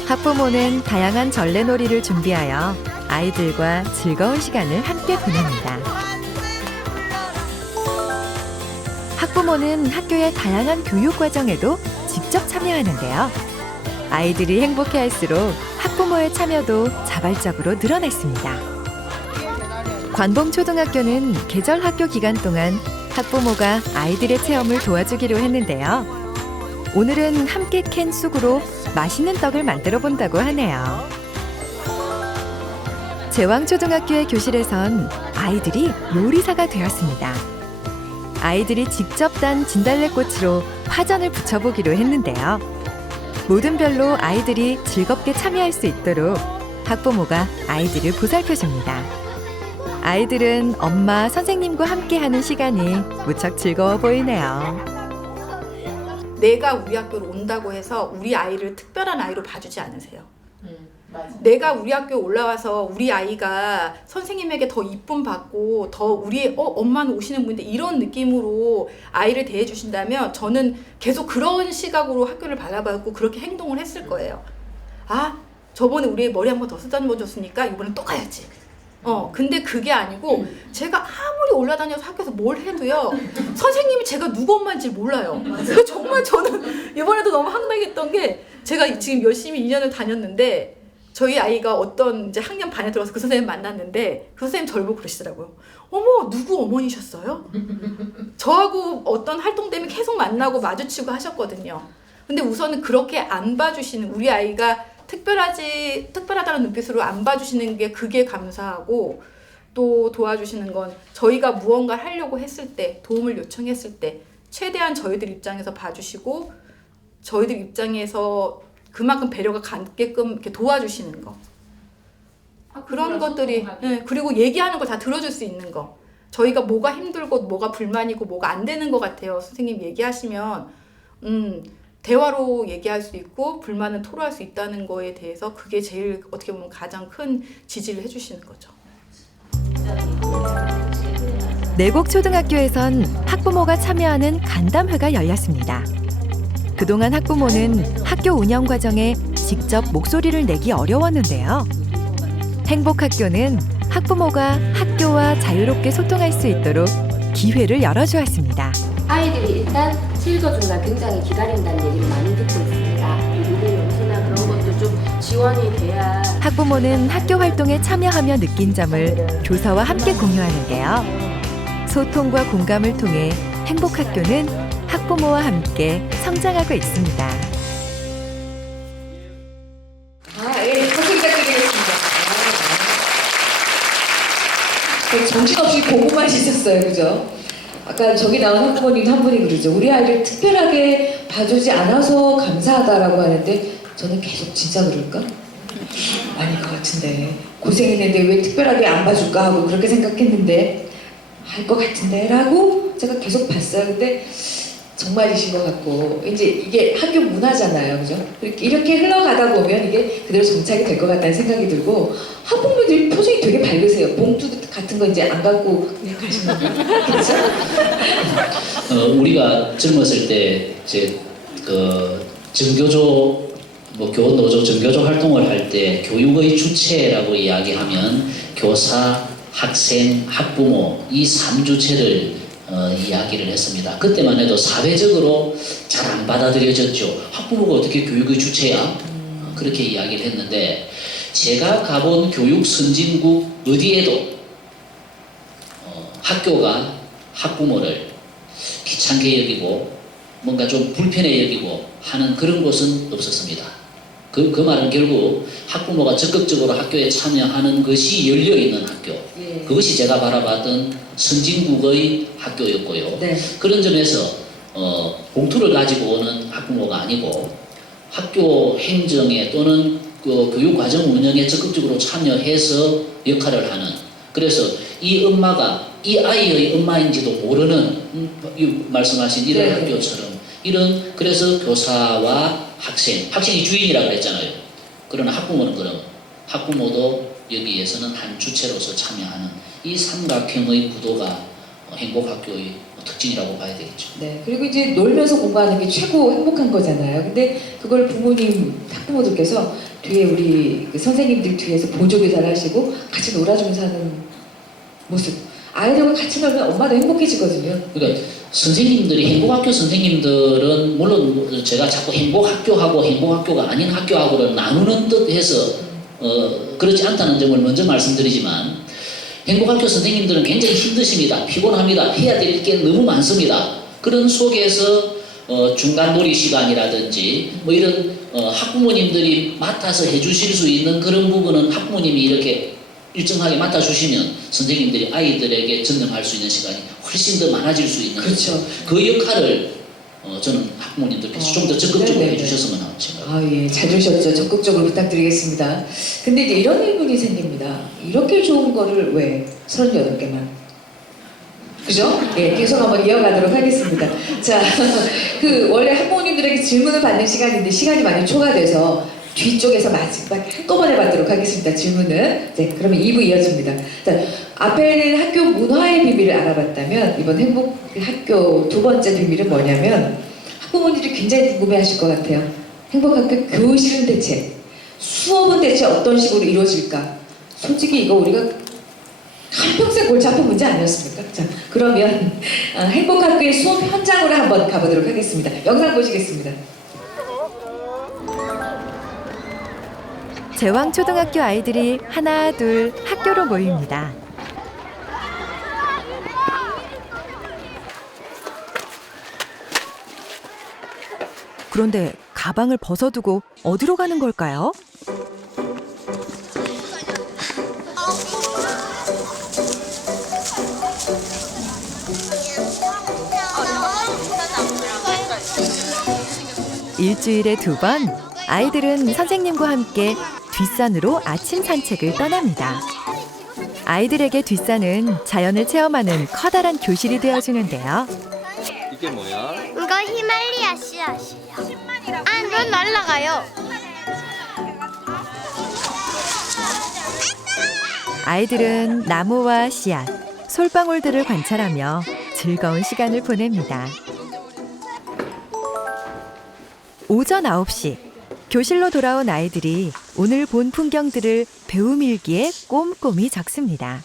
학부모는 다양한 전래놀이를 준비하여 아이들과 즐거운 시간을 함께 보냅니다. 학부모는 학교의 다양한 교육 과정에도 직접 참여하는데요. 아이들이 행복해할수록 학부모의 참여도 자발적으로 늘어났습니다. 관봉초등학교는 계절 학교 기간 동안 학부모가 아이들의 체험을 도와주기로 했는데요. 오늘은 함께 캔 쑥으로 맛있는 떡을 만들어 본다고 하네요. 제왕초등학교의 교실에선 아이들이 요리사가 되었습니다. 아이들이 직접 단 진달래꽃으로 화전을 붙여보기로 했는데요. 모든 별로 아이들이 즐겁게 참여할 수 있도록 학부모가 아이들을 보살펴줍니다. 아이들은 엄마, 선생님과 함께하는 시간이 무척 즐거워 보이네요. 내가 우리 학교로 온다고 해서 우리 아이를 특별한 아이로 봐주지 않으세요. 내가 우리 학교에 올라와서 우리 아이가 선생님에게 더 이쁨 받고 더 우리 엄마는 오시는 분인데 이런 느낌으로 아이를 대해 주신다면 저는 계속 그런 시각으로 학교를 바라봤고 그렇게 행동을 했을 거예요. 아, 저번에 우리 애 머리 한 번 더 쓰다듬어 줬으니까 이번엔 또 가야지. 근데 그게 아니고 제가 아무리 올라다녀서 학교에서 뭘 해도요 선생님이 제가 누구 엄마인지 몰라요. 그래서 정말 저는 이번에도 너무 황당했던 게 제가 지금 열심히 2년을 다녔는데 저희 아이가 어떤 이제 학년 반에 들어서 그 선생님 만났는데 그 선생님 저를 보고 그러시더라고요. 어머, 누구 어머니셨어요? 저하고 어떤 활동 때문에 계속 만나고 마주치고 하셨거든요. 근데 우선은 그렇게 안 봐주시는 우리 아이가 특별하다는 눈빛으로 안 봐주시는 게 그게 감사하고 또 도와주시는 건 저희가 무언가를 하려고 했을 때 도움을 요청했을 때 최대한 저희들 입장에서 봐주시고 저희들 입장에서 그만큼 배려가 가게끔 이렇게 도와주시는 거. 그런 것들이 그리고 얘기하는 걸 다 들어줄 수 있는 거. 저희가 뭐가 힘들고 뭐가 불만이고 뭐가 안 되는 것 같아요. 선생님 얘기하시면 대화로 얘기할 수 있고 불만은 토로할 수 있다는 거에 대해서 그게 제일 어떻게 보면 가장 큰 지지를 해주시는 거죠. 내곡초등학교에선 학부모가 참여하는 간담회가 열렸습니다. 그동안 학부모는 학교 운영 과정에 직접 목소리를 내기 어려웠는데요. 행복학교는 학부모가 학교와 자유롭게 소통할 수 있도록 기회를 열어주었습니다. 아이들이 일단 읽어준다 굉장히 기다린다는 얘기를 많이 듣고 있습니다. 미래 용서나 그런 것도 좀 지원이 돼야 학부모는 학교 활동에 참여하며 느낀 점을 교사와 함께 공유하는데요. 소통과 공감을 통해 행복학교는 학부모와 함께 성장하고 있습니다. 예, 박수 부탁드리겠습니다. 정신없이 보고만 있었어요, 그죠? 아까 저기 나온 학부모님 한 분이 그러죠. 우리 아이를 특별하게 봐주지 않아서 감사하다라고 하는데 저는 계속 진짜 그럴까? 아닐 것 같은데 고생했는데 왜 특별하게 안 봐줄까 하고 그렇게 생각했는데 할 것 같은데 라고 제가 계속 봤어요. 근데 정말이신 것 같고 이제 이게 학교 문화잖아요, 그죠? 이렇게 흘러가다 보면 이게 그대로 정착이 될 것 같다는 생각이 들고 학부모들이 표정이 되게 밝으세요. 봉투 같은 거 이제 안 갖고 그냥 가시는 거예요. 그렇죠? 우리가 젊었을 때 이제 그 정교조 교노조 정교조 활동을 할 때 교육의 주체라고 이야기하면 교사, 학생, 학부모 이 3주체를 이야기를 했습니다. 그때만 해도 사회적으로 잘 안 받아들여졌죠. 학부모가 어떻게 교육의 주체야? 그렇게 이야기를 했는데 제가 가본 교육 선진국 어디에도 학교가 학부모를 귀찮게 여기고 뭔가 좀 불편해 여기고 하는 그런 곳은 없었습니다. 그 말은 결국 학부모가 적극적으로 학교에 참여하는 것이 열려있는 학교. 예. 그것이 제가 바라봤던 선진국의 학교였고요. 네. 그런 점에서 봉투를 가지고 오는 학부모가 아니고 학교 행정에 또는 그 교육과정 운영에 적극적으로 참여해서 역할을 하는, 그래서 이 엄마가 이 아이의 엄마인지도 모르는 말씀하신 이런 네. 학교처럼 이런, 그래서 교사와 학생이 주인이라고 그랬잖아요. 그러나 학부모는 그럼 학부모도 여기에서는 한 주체로서 참여하는 이 삼각형의 구도가 행복학교의 특징이라고 봐야 되겠죠. 네, 그리고 이제 놀면서 공부하는 게 최고 행복한 거잖아요. 근데 그걸 부모님, 학부모들께서 뒤에 우리 그 선생님들 뒤에서 보조교사를 하시고 같이 놀아주면서 하는 모습. 아이들과 같이 놀면 엄마도 행복해지거든요. 그러니까 선생님들이, 행복학교 선생님들은 물론 제가 자꾸 행복학교하고 행복학교가 아닌 학교하고를 나누는 듯해서 그렇지 않다는 점을 먼저 말씀드리지만, 행복학교 선생님들은 굉장히 힘드십니다. 피곤합니다. 해야 될 게 너무 많습니다. 그런 속에서 중간 놀이 시간이라든지 뭐 이런 학부모님들이 맡아서 해주실 수 있는 그런 부분은 학부모님이 이렇게 일정하게 맡아주시면 선생님들이 아이들에게 전념할 수 있는 시간이 훨씬 더 많아질 수 있는, 그렇죠. 그 역할을 저는 학부모님들께서 좀 더 적극적으로 네네네. 해주셨으면 하는 생각. 아, 예, 잘 주셨죠. 적극적으로 부탁드리겠습니다. 근데 이제 이런 의문이 생깁니다. 이렇게 좋은 거를 왜 38개만? 그죠? 예, 계속 한번 이어가도록 하겠습니다. 자, 그 원래 학부모님들에게 질문을 받는 시간인데 시간이 많이 초과돼서 뒤쪽에서 마지막 한꺼번에 받도록 하겠습니다. 질문은. 네, 그러면 2부 이어집니다. 자, 앞에는 학교 문화의 비밀을 알아봤다면 이번 행복 학교 두 번째 비밀은 뭐냐면 학부모님들이 굉장히 궁금해하실 것 같아요. 행복학교 교실은 대체, 수업은 대체 어떤 식으로 이루어질까? 솔직히 이거 우리가 한평생 골치 아픈 문제 아니었습니까? 자, 그러면 행복학교의 수업 현장으로 한번 가보도록 하겠습니다. 영상 보시겠습니다. 제왕초등학교 아이들이 하나 둘 학교로 모입니다. 그런데 가방을 벗어두고 어디로 가는 걸까요? 일주일에 2번 아이들은 선생님과 함께 뒷산으로 아침 산책을 떠납니다. 아이들에게 뒷산은 자연을 체험하는 커다란 교실이 되어주는데요. 이게 뭐야? 이거 히말리아 씨앗이요. 아, 이건 날라가요. 아이들은 나무와 씨앗, 솔방울들을 관찰하며 즐거운 시간을 보냅니다. 오전 9시, 교실로 돌아온 아이들이 오늘 본 풍경들을 배움 일기에 꼼꼼히 적습니다.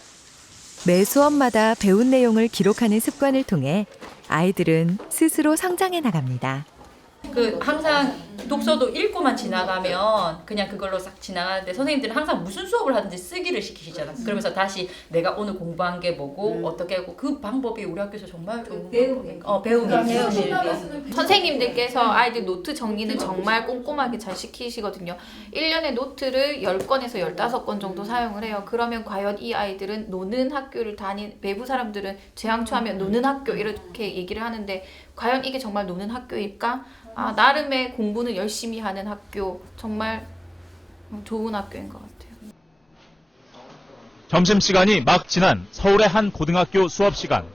매 수업마다 배운 내용을 기록하는 습관을 통해 아이들은 스스로 성장해 나갑니다. 항상 독서도 읽고만 지나가면 그냥 그걸로 싹 지나가는데 선생님들은 항상 무슨 수업을 하든지 쓰기를 시키시잖아요. 그러면서 다시 내가 오늘 공부한 게 뭐고 어떻게 하고 그 방법이 우리 학교에서 정말 좋은 배우기. 선생님들께서 아이들 노트 정리는 정말 꼼꼼하게 잘 시키시거든요. 1년에 노트를 10건에서 15건 정도 사용을 해요. 그러면 과연 이 아이들은 노는 학교를 외부 사람들은 제왕초하면 노는 학교 이렇게 얘기를 하는데 과연 이게 정말 노는 학교일까? 나름의 공부는 열심히 하는 학교, 정말 좋은 학교인 것 같아요. 점심시간이 막 지난 서울의 한 고등학교 수업시간.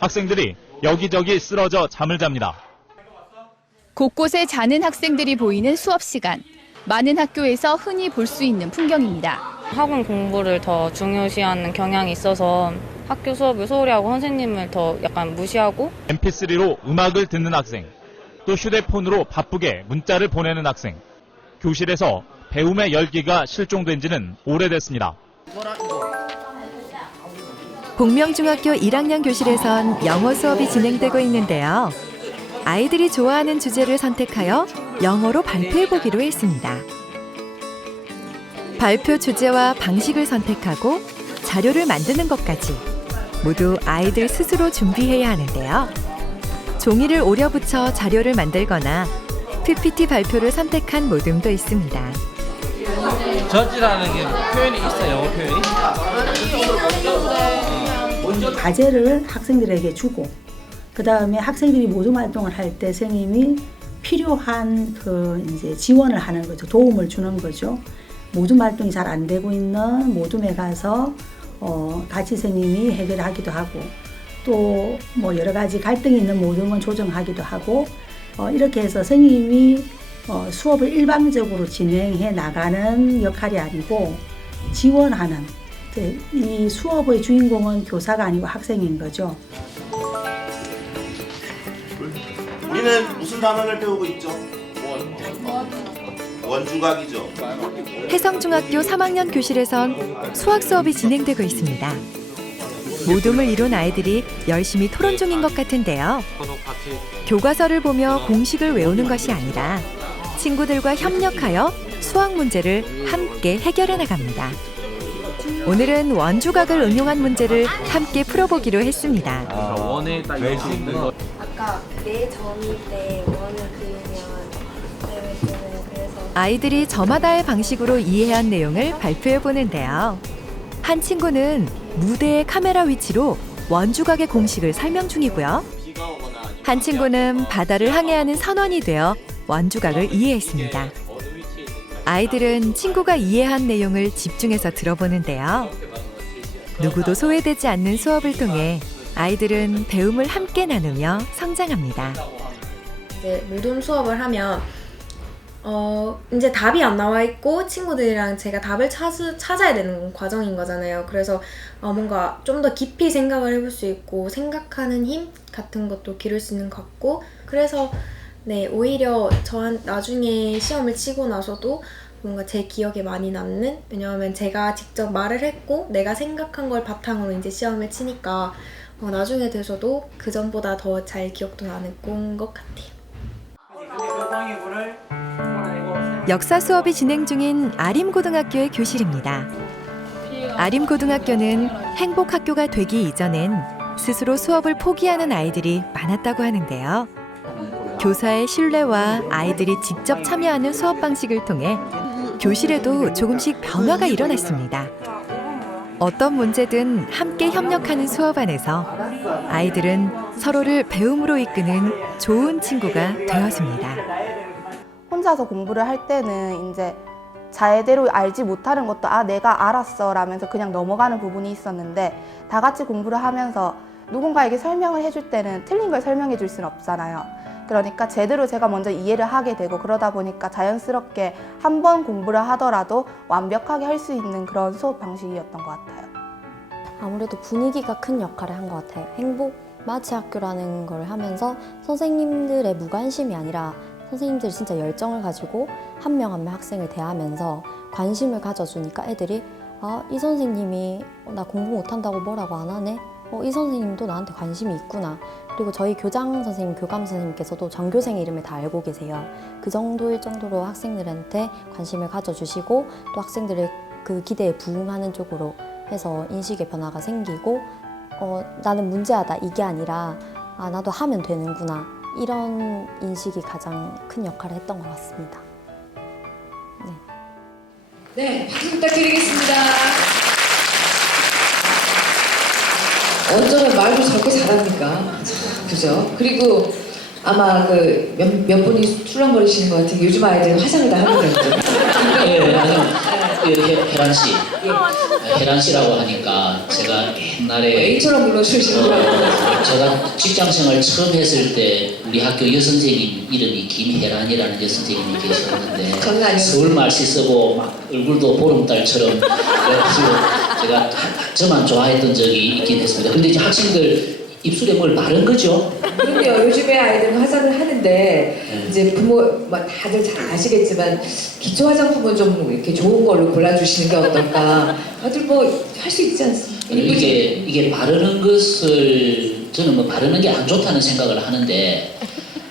학생들이 여기저기 쓰러져 잠을 잡니다. 곳곳에 자는 학생들이 보이는 수업시간. 많은 학교에서 흔히 볼 수 있는 풍경입니다. 학원 공부를 더 중요시하는 경향이 있어서 학교 수업을 소홀히 하고 선생님을 더 약간 무시하고 mp3로 음악을 듣는 학생, 또 휴대폰으로 바쁘게 문자를 보내는 학생. 교실에서 배움의 열기가 실종된 지는 오래됐습니다. 복명중학교 1학년 교실에선 영어 수업이 진행되고 있는데요. 아이들이 좋아하는 주제를 선택하여 영어로 발표해보기로 했습니다. 발표 주제와 방식을 선택하고 자료를 만드는 것까지 모두 아이들 스스로 준비해야 하는데요. 종이를 오려 붙여 자료를 만들거나 PPT 발표를 선택한 모둠도 있습니다. 저지라는 게 표현이 있어요, 영어 표현이? 과제를 학생들에게 주고 그 다음에 학생들이 모둠 활동을 할 때 선생님이 필요한 이제 지원을 하는 거죠. 도움을 주는 거죠. 모둠 활동이 잘 안 되고 있는 모둠에 가서 같이 선생님이 해결하기도 하고 또 뭐 여러 가지 갈등이 있는 모둠은 조정하기도 하고 이렇게 해서 선생님이 수업을 일방적으로 진행해 나가는 역할이 아니고 지원하는 이 수업의 주인공은 교사가 아니고 학생인 거죠. 우리는 무슨 단원을 배우고 있죠? 원주각이죠. 해성중학교 3학년 교실에선 수학 수업이 진행되고 있습니다. 모둠을 이룬 아이들이 열심히 토론 중인 것 같은데요. 교과서를 보며 공식을 외우는 것이 아니라 친구들과 협력하여 수학 문제를 함께 해결해 나갑니다. 오늘은 원주각을 응용한 문제를 함께 풀어보기로 했습니다. 원에 딱 낼 수 있는 거. 아까 내 점일 때 원을 그리면 그래서 아이들이 저마다의 방식으로 이해한 내용을 발표해 보는데요. 한 친구는 무대의 카메라 위치로 원주각의 공식을 설명 중이고요. 한 친구는 바다를 항해하는 선원이 되어 원주각을 이해했습니다. 아이들은 친구가 이해한 내용을 집중해서 들어보는데요. 누구도 소외되지 않는 수업을 통해 아이들은 배움을 함께 나누며 성장합니다. 이제 모둠 수업을 하면 이제 답이 안 나와 있고 친구들이랑 제가 답을 찾아야 되는 과정인 거잖아요. 그래서 뭔가 좀 더 깊이 생각을 해볼 수 있고 생각하는 힘 같은 것도 기를 수 있는 것 같고 그래서 네, 오히려 나중에 시험을 치고 나서도 뭔가 제 기억에 많이 남는 왜냐하면 제가 직접 말을 했고 내가 생각한 걸 바탕으로 이제 시험을 치니까 나중에 돼서도 그 전보다 더 잘 기억도 나는 것 같아요. 역사 수업이 진행 중인 아림고등학교의 교실입니다. 아림고등학교는 행복학교가 되기 이전엔 스스로 수업을 포기하는 아이들이 많았다고 하는데요. 교사의 신뢰와 아이들이 직접 참여하는 수업 방식을 통해 교실에도 조금씩 변화가 일어났습니다. 어떤 문제든 함께 협력하는 수업 안에서 아이들은 서로를 배움으로 이끄는 좋은 친구가 되었습니다. 혼자서 공부를 할 때는 이제 제대로 알지 못하는 것도 내가 알았어 라면서 그냥 넘어가는 부분이 있었는데 다 같이 공부를 하면서 누군가에게 설명을 해줄 때는 틀린 걸 설명해 줄 수는 없잖아요. 그러니까 제대로 제가 먼저 이해를 하게 되고 그러다 보니까 자연스럽게 한 번 공부를 하더라도 완벽하게 할 수 있는 그런 수업 방식이었던 것 같아요. 아무래도 분위기가 큰 역할을 한 것 같아요. 행복마취학교라는 걸 하면서 선생님들의 무관심이 아니라 선생님들이 진짜 열정을 가지고 한 명 한 명 학생을 대하면서 관심을 가져주니까 애들이 이 선생님이 나 공부 못한다고 뭐라고 안 하네? 이 선생님도 나한테 관심이 있구나. 그리고 저희 교장 선생님, 교감 선생님께서도 전교생의 이름을 다 알고 계세요. 그 정도일 정도로 학생들한테 관심을 가져주시고 또 학생들의 그 기대에 부응하는 쪽으로 해서 인식의 변화가 생기고 나는 문제하다 이게 아니라 나도 하면 되는구나. 이런 인식이 가장 큰 역할을 했던 것 같습니다. 네, 박수 부탁드리겠습니다. 어쩌면 말도 저렇게 잘합니까? 그죠? 그리고 아마 몇 분이 출렁거리시는 것 같은 게 요즘 아이들은 화장을 다 하는 거죠. 혜란 씨. 혜란 씨라고 하니까 제가 옛날에 A처럼 불러주시더라고요. 제가 직장생활 처음 했을 때 우리 학교 여선생님 이름이 김혜란이라는 여선생님이 계셨는데 서울말씨 쓰고 막 얼굴도 보름달처럼 그래가지고 제가 저만 좋아했던 적이 있긴 했습니다. 근데 이제 학생들 입술에 뭘 바른 거죠? 그럼요. 요즘에 아이들은 화장을 하는데 이제 부모 다들 잘 아시겠지만 기초 화장품은 좀 이렇게 좋은 걸로 골라주시는 게 어떨까. 다들 할 수 있지 않습니까? 이게 바르는 것을 저는 바르는 게 안 좋다는 생각을 하는데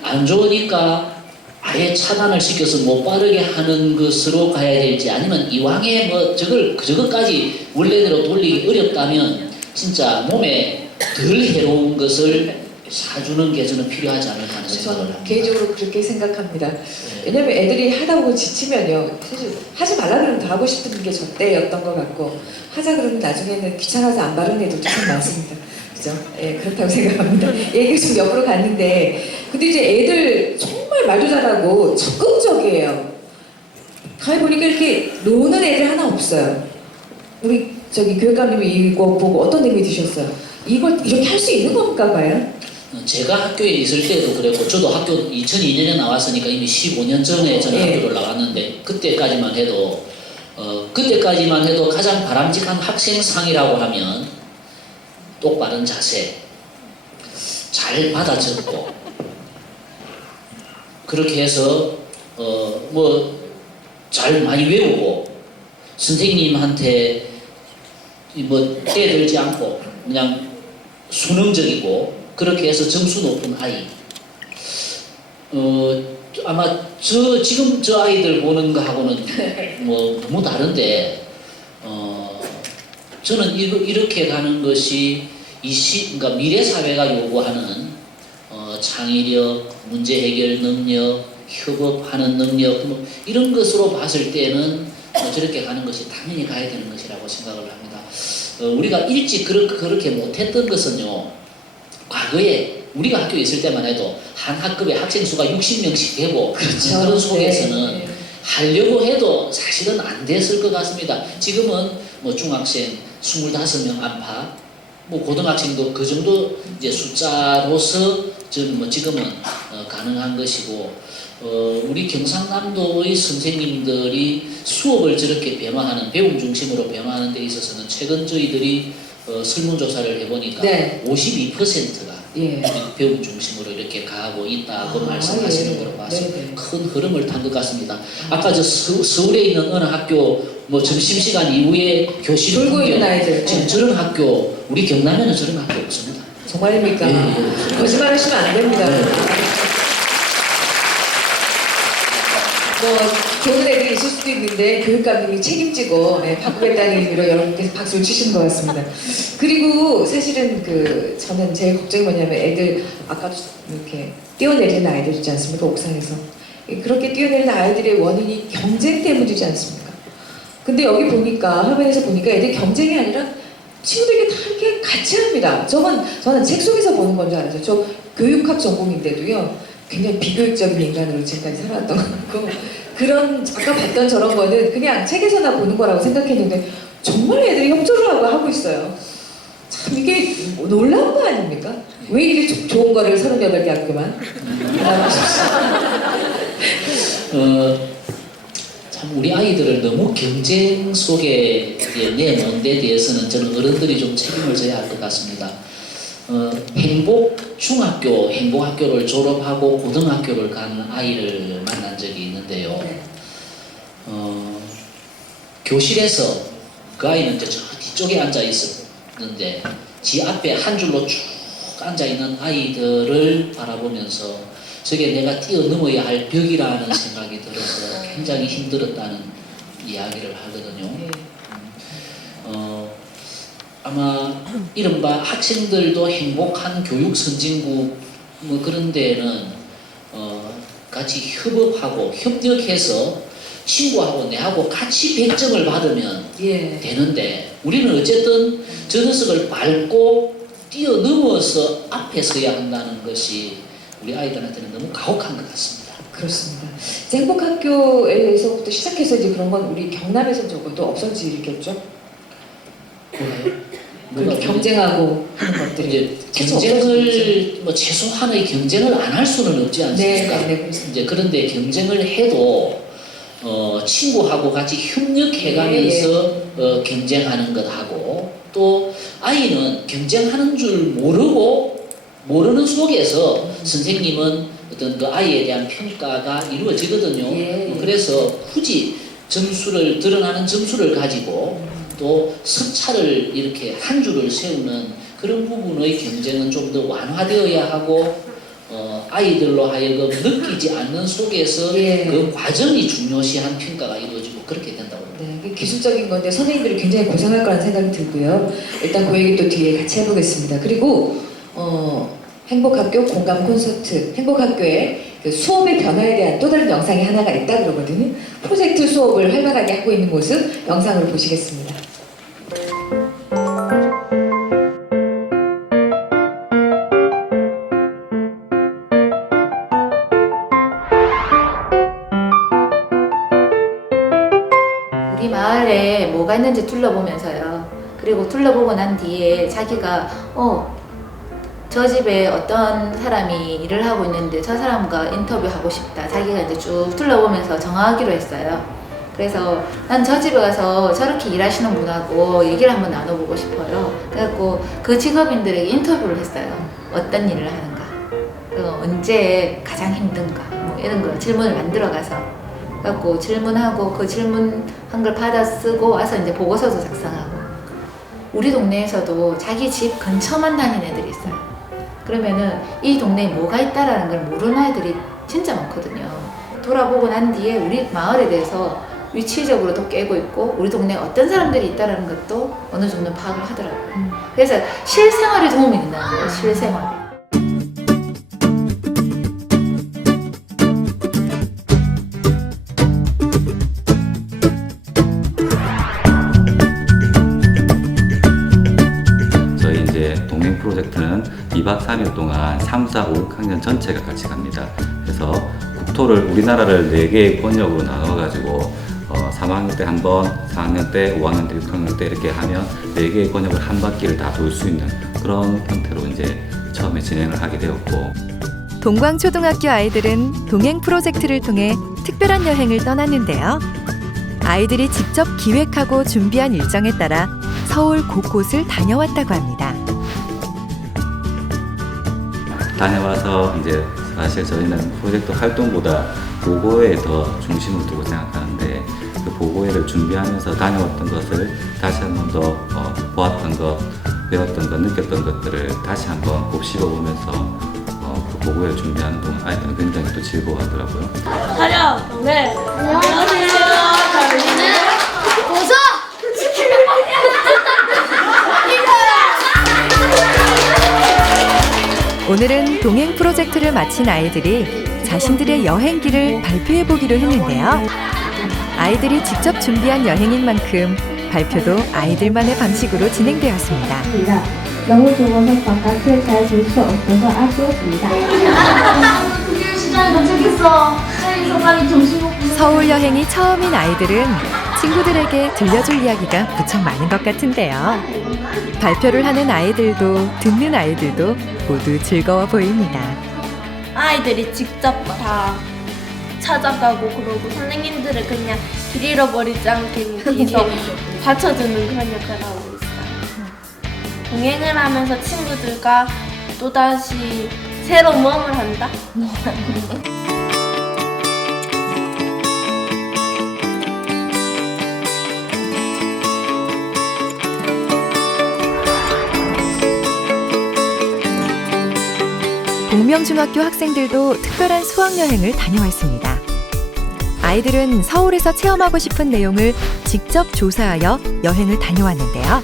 안 좋으니까 아예 차단을 시켜서 못 바르게 하는 것으로 가야 될지 아니면 이왕에 저것까지 원래대로 돌리기 어렵다면 진짜 몸에 덜 해로운 것을 사주는 게 저는 필요하지 않을까 하는 생각을 합니다. 개인적으로 그렇게 생각합니다. 왜냐면 애들이 하다 보고 지치면요. 사실 하지 말라 그러면 더 하고 싶은 게 저 때였던 것 같고 하자 그러면 나중에는 귀찮아서 안 바르는 애들도 참 많습니다. 그죠? 예, 그렇다고 생각합니다. 얘기를 좀 옆으로 갔는데 근데 이제 애들 정말 말도 잘하고 적극적이에요. 가만히 보니까 이렇게 노는 애들 하나 없어요. 우리 교육감님이 이거 보고 어떤 느낌이 드셨어요? 이걸 이렇게 할 수 있는 건가 봐요? 제가 학교에 있을 때도 그랬고 저도 학교 2002년에 나왔으니까 이미 15년 전에 저는 학교를 나왔는데 그때까지만 해도 가장 바람직한 학생상이라고 하면 똑바른 자세, 잘 받아 적고 그렇게 해서 잘 많이 외우고 선생님한테 떼들지 않고 그냥 수능적이고 그렇게 해서 점수 높은 아이. 아마 지금 저 아이들 보는 거하고는 너무 다른데 저는 이렇게 가는 것이 그러니까 미래 사회가 요구하는 창의력, 문제 해결 능력, 협업하는 능력 이런 것으로 봤을 때는 저렇게 가는 것이 당연히 가야 되는 것이라고 생각을 합니다. 우리가 일찍 그렇게 못했던 것은요. 과거에 우리가 학교에 있을 때만 해도 한 학급에 학생 수가 60명씩 되고 그런 속에서는 하려고 해도 사실은 안 됐을 것 같습니다. 지금은 중학생 25명 안팎, 고등학생도 그 정도 이제 숫자로서 지금은 가능한 것이고 우리 경상남도의 선생님들이 수업을 저렇게 변화하는, 배움 중심으로 변화하는 데 있어서는 최근 저희들이 설문조사를 해보니까 네. 52%가 예. 배움 중심으로 이렇게 가고 있다고 말씀하시는 예. 걸로 봐서 네네. 큰 흐름을 탄 것 같습니다. 아까 저 서울에 있는 어느 학교 뭐 점심시간 이후에 교실 돌고 있는 아이들. 지금 저런 학교, 우리 경남에는 저런 학교 없습니다. 정말입니까? 예. 거짓말 하시면 안 됩니다. 뭐 좋은 애들이 있을 수도 있는데 교육감님이 책임지고 바꾸겠다는 의미로 여러분께서 박수를 치신 것 같습니다. 그리고 사실은 저는 제일 걱정이 뭐냐면 애들 아까도 이렇게 뛰어내리는 아이들 있지 않습니까? 옥상에서 그렇게 뛰어내리는 아이들의 원인이 경쟁 때문이지 않습니까? 근데 여기 보니까 화면에서 보니까 애들 경쟁이 아니라 친구들이 다 이렇게 같이 합니다. 저는 책 속에서 보는 건 줄 알았어요. 저 교육학 전공인데도요. 굉장히 비교육적인 인간으로 지금까지 살아왔던 것 같고 그런 아까 봤던 저런 거는 그냥 책에서나 보는 거라고 생각했는데 정말 애들이 협조를 하고 있어요. 참 이게 놀라운 거 아닙니까? 왜 이렇게 좋은 거를 38개 학교만 참 우리 아이들을 너무 경쟁 속에 내놓은 데 대해서는 저는 어른들이 좀 책임을 져야 할 것 같습니다. 행복학교를 졸업하고 고등학교를 가는 아이를 만난 적이 있는데요. 교실에서 그 아이는 이제 저 뒤쪽에 앉아 있었는데 지 앞에 한 줄로 쭉 앉아 있는 아이들을 바라보면서 저게 내가 뛰어넘어야 할 벽이라는 생각이 들어서 굉장히 힘들었다는 이야기를 하거든요. 아마 이른바 학생들도 행복한 교육 선진국 뭐 그런 데는 같이 협업하고 협력해서 친구하고 내하고 같이 100점을 받으면 되는데 우리는 어쨌든 저 녀석을 밟고 뛰어넘어서 앞에 서야 한다는 것이 우리 아이들한테는 너무 가혹한 것 같습니다. 그렇습니다. 이제 행복학교에서부터 시작해서 이제 그런 건 우리 경남에서 적어도 없어지겠죠? 그렇게 경쟁하고 하는 것들이 경쟁을 뭐 최소한의 경쟁을 안 할 수는 없지 않습니까? 이제 그런데 경쟁을 해도 친구하고 같이 협력해가면서 경쟁하는 것하고 또 아이는 경쟁하는 줄 모르는 속에서 선생님은 어떤 그 아이에 대한 평가가 이루어지거든요. 그래서 굳이 드러나는 점수를 가지고 또 석차를 이렇게 한 줄을 세우는 그런 부분의 경쟁은 좀 더 완화되어야 하고 아이들로 하여금 느끼지 않는 속에서 그 과정이 중요시한 평가가 이루어지고 그렇게 된다고 봅니다. 네, 기술적인 건데 선생님들이 굉장히 고생할 거라는 생각이 들고요. 일단 그 얘기 또 뒤에 같이 해보겠습니다. 그리고 행복학교 공감 콘서트, 행복학교의 그 수업의 변화에 대한 또 다른 영상이 하나가 있다 그러거든요. 프로젝트 수업을 활발하게 하고 있는 모습 영상을 보시겠습니다. 우리 마을에 뭐가 있는지 둘러보면서요. 그리고 둘러보고 난 뒤에 자기가 저 집에 어떤 사람이 일을 하고 있는데 저 사람과 인터뷰하고 싶다. 자기가 이제 쭉 둘러보면서 정하기로 했어요. 그래서 난 저 집에 가서 저렇게 일하시는 분하고 얘기를 한번 나눠보고 싶어요. 그래갖고 그 직업인들에게 인터뷰를 했어요. 어떤 일을 하는가, 언제 가장 힘든가, 뭐 이런 거 질문을 만들어가서 그래갖고 질문하고 그 질문한 걸 받아 쓰고 와서 이제 보고서도 작성하고. 우리 동네에서도 자기 집 근처만 다니는 애들이 있어요. 그러면은 이 동네에 뭐가 있다라는 걸 모르는 아이들이 진짜 많거든요. 돌아보고 난 뒤에 우리 마을에 대해서 위치적으로도 깨고 있고 우리 동네에 어떤 사람들이 있다는 것도 어느 정도 파악을 하더라고요. 그래서 실생활에 도움이 된다는 거예요. 실생활. 저희 이제 동행 프로젝트는 2박 3일 동안 3, 4, 5, 6학년 전체가 같이 갑니다. 그래서 국토를 우리나라를 4개의 권역으로 나눠가지고 3학년 때 한 번, 4학년 때, 5학년 때, 6학년 때 이렇게 하면 4개의 권역을 한 바퀴를 다 돌 수 있는 그런 형태로 이제 처음에 진행을 하게 되었고 동광초등학교 아이들은 동행 프로젝트를 통해 특별한 여행을 떠났는데요. 아이들이 직접 기획하고 준비한 일정에 따라 서울 곳곳을 다녀왔다고 합니다. 다녀와서 이제 사실 저희는 프로젝트 활동보다 보고회에 더 중심을 두고 생각하는데 그 보고회를 준비하면서 다녀왔던 것을 다시 한 번 더 보았던 것, 배웠던 것, 느꼈던 것들을 다시 한번 곱씹어보면서 그 보고회를 준비하는 동안 아이들은 굉장히 또 즐거워하더라고요. 촬영! 네! 안녕하세요. 저희는 보석! 오늘은 동행 프로젝트를 마친 아이들이 자신들의 여행기를 발표해보기로 했는데요. 아이들이 직접 준비한 여행인 만큼 발표도 아이들만의 방식으로 진행되었습니다. 너무 더워서 바깥을 잘 볼 수 없어서 아쉬웠습니다. 드디어 시장에 도착했어. 시장에서 빨리 점심 먹고. 서울 여행이 처음인 아이들은 친구들에게 들려줄 이야기가 무척 많은 것 같은데요. 발표를 하는 아이들도 듣는 아이들도 모두 즐거워 보입니다. 아이들이 직접 다 찾아가고 그러고 선생님들은 그냥 길 잃어버리지 않게 뒤에서 받쳐주는 그런 역할을 하고 있어요. 동행을 하면서 친구들과 또다시 새로운 모험을 한다? 동명중학교 학생들도 특별한 수학여행을 다녀왔습니다. 아이들은 서울에서 체험하고 싶은 내용을 직접 조사하여 여행을 다녀왔는데요.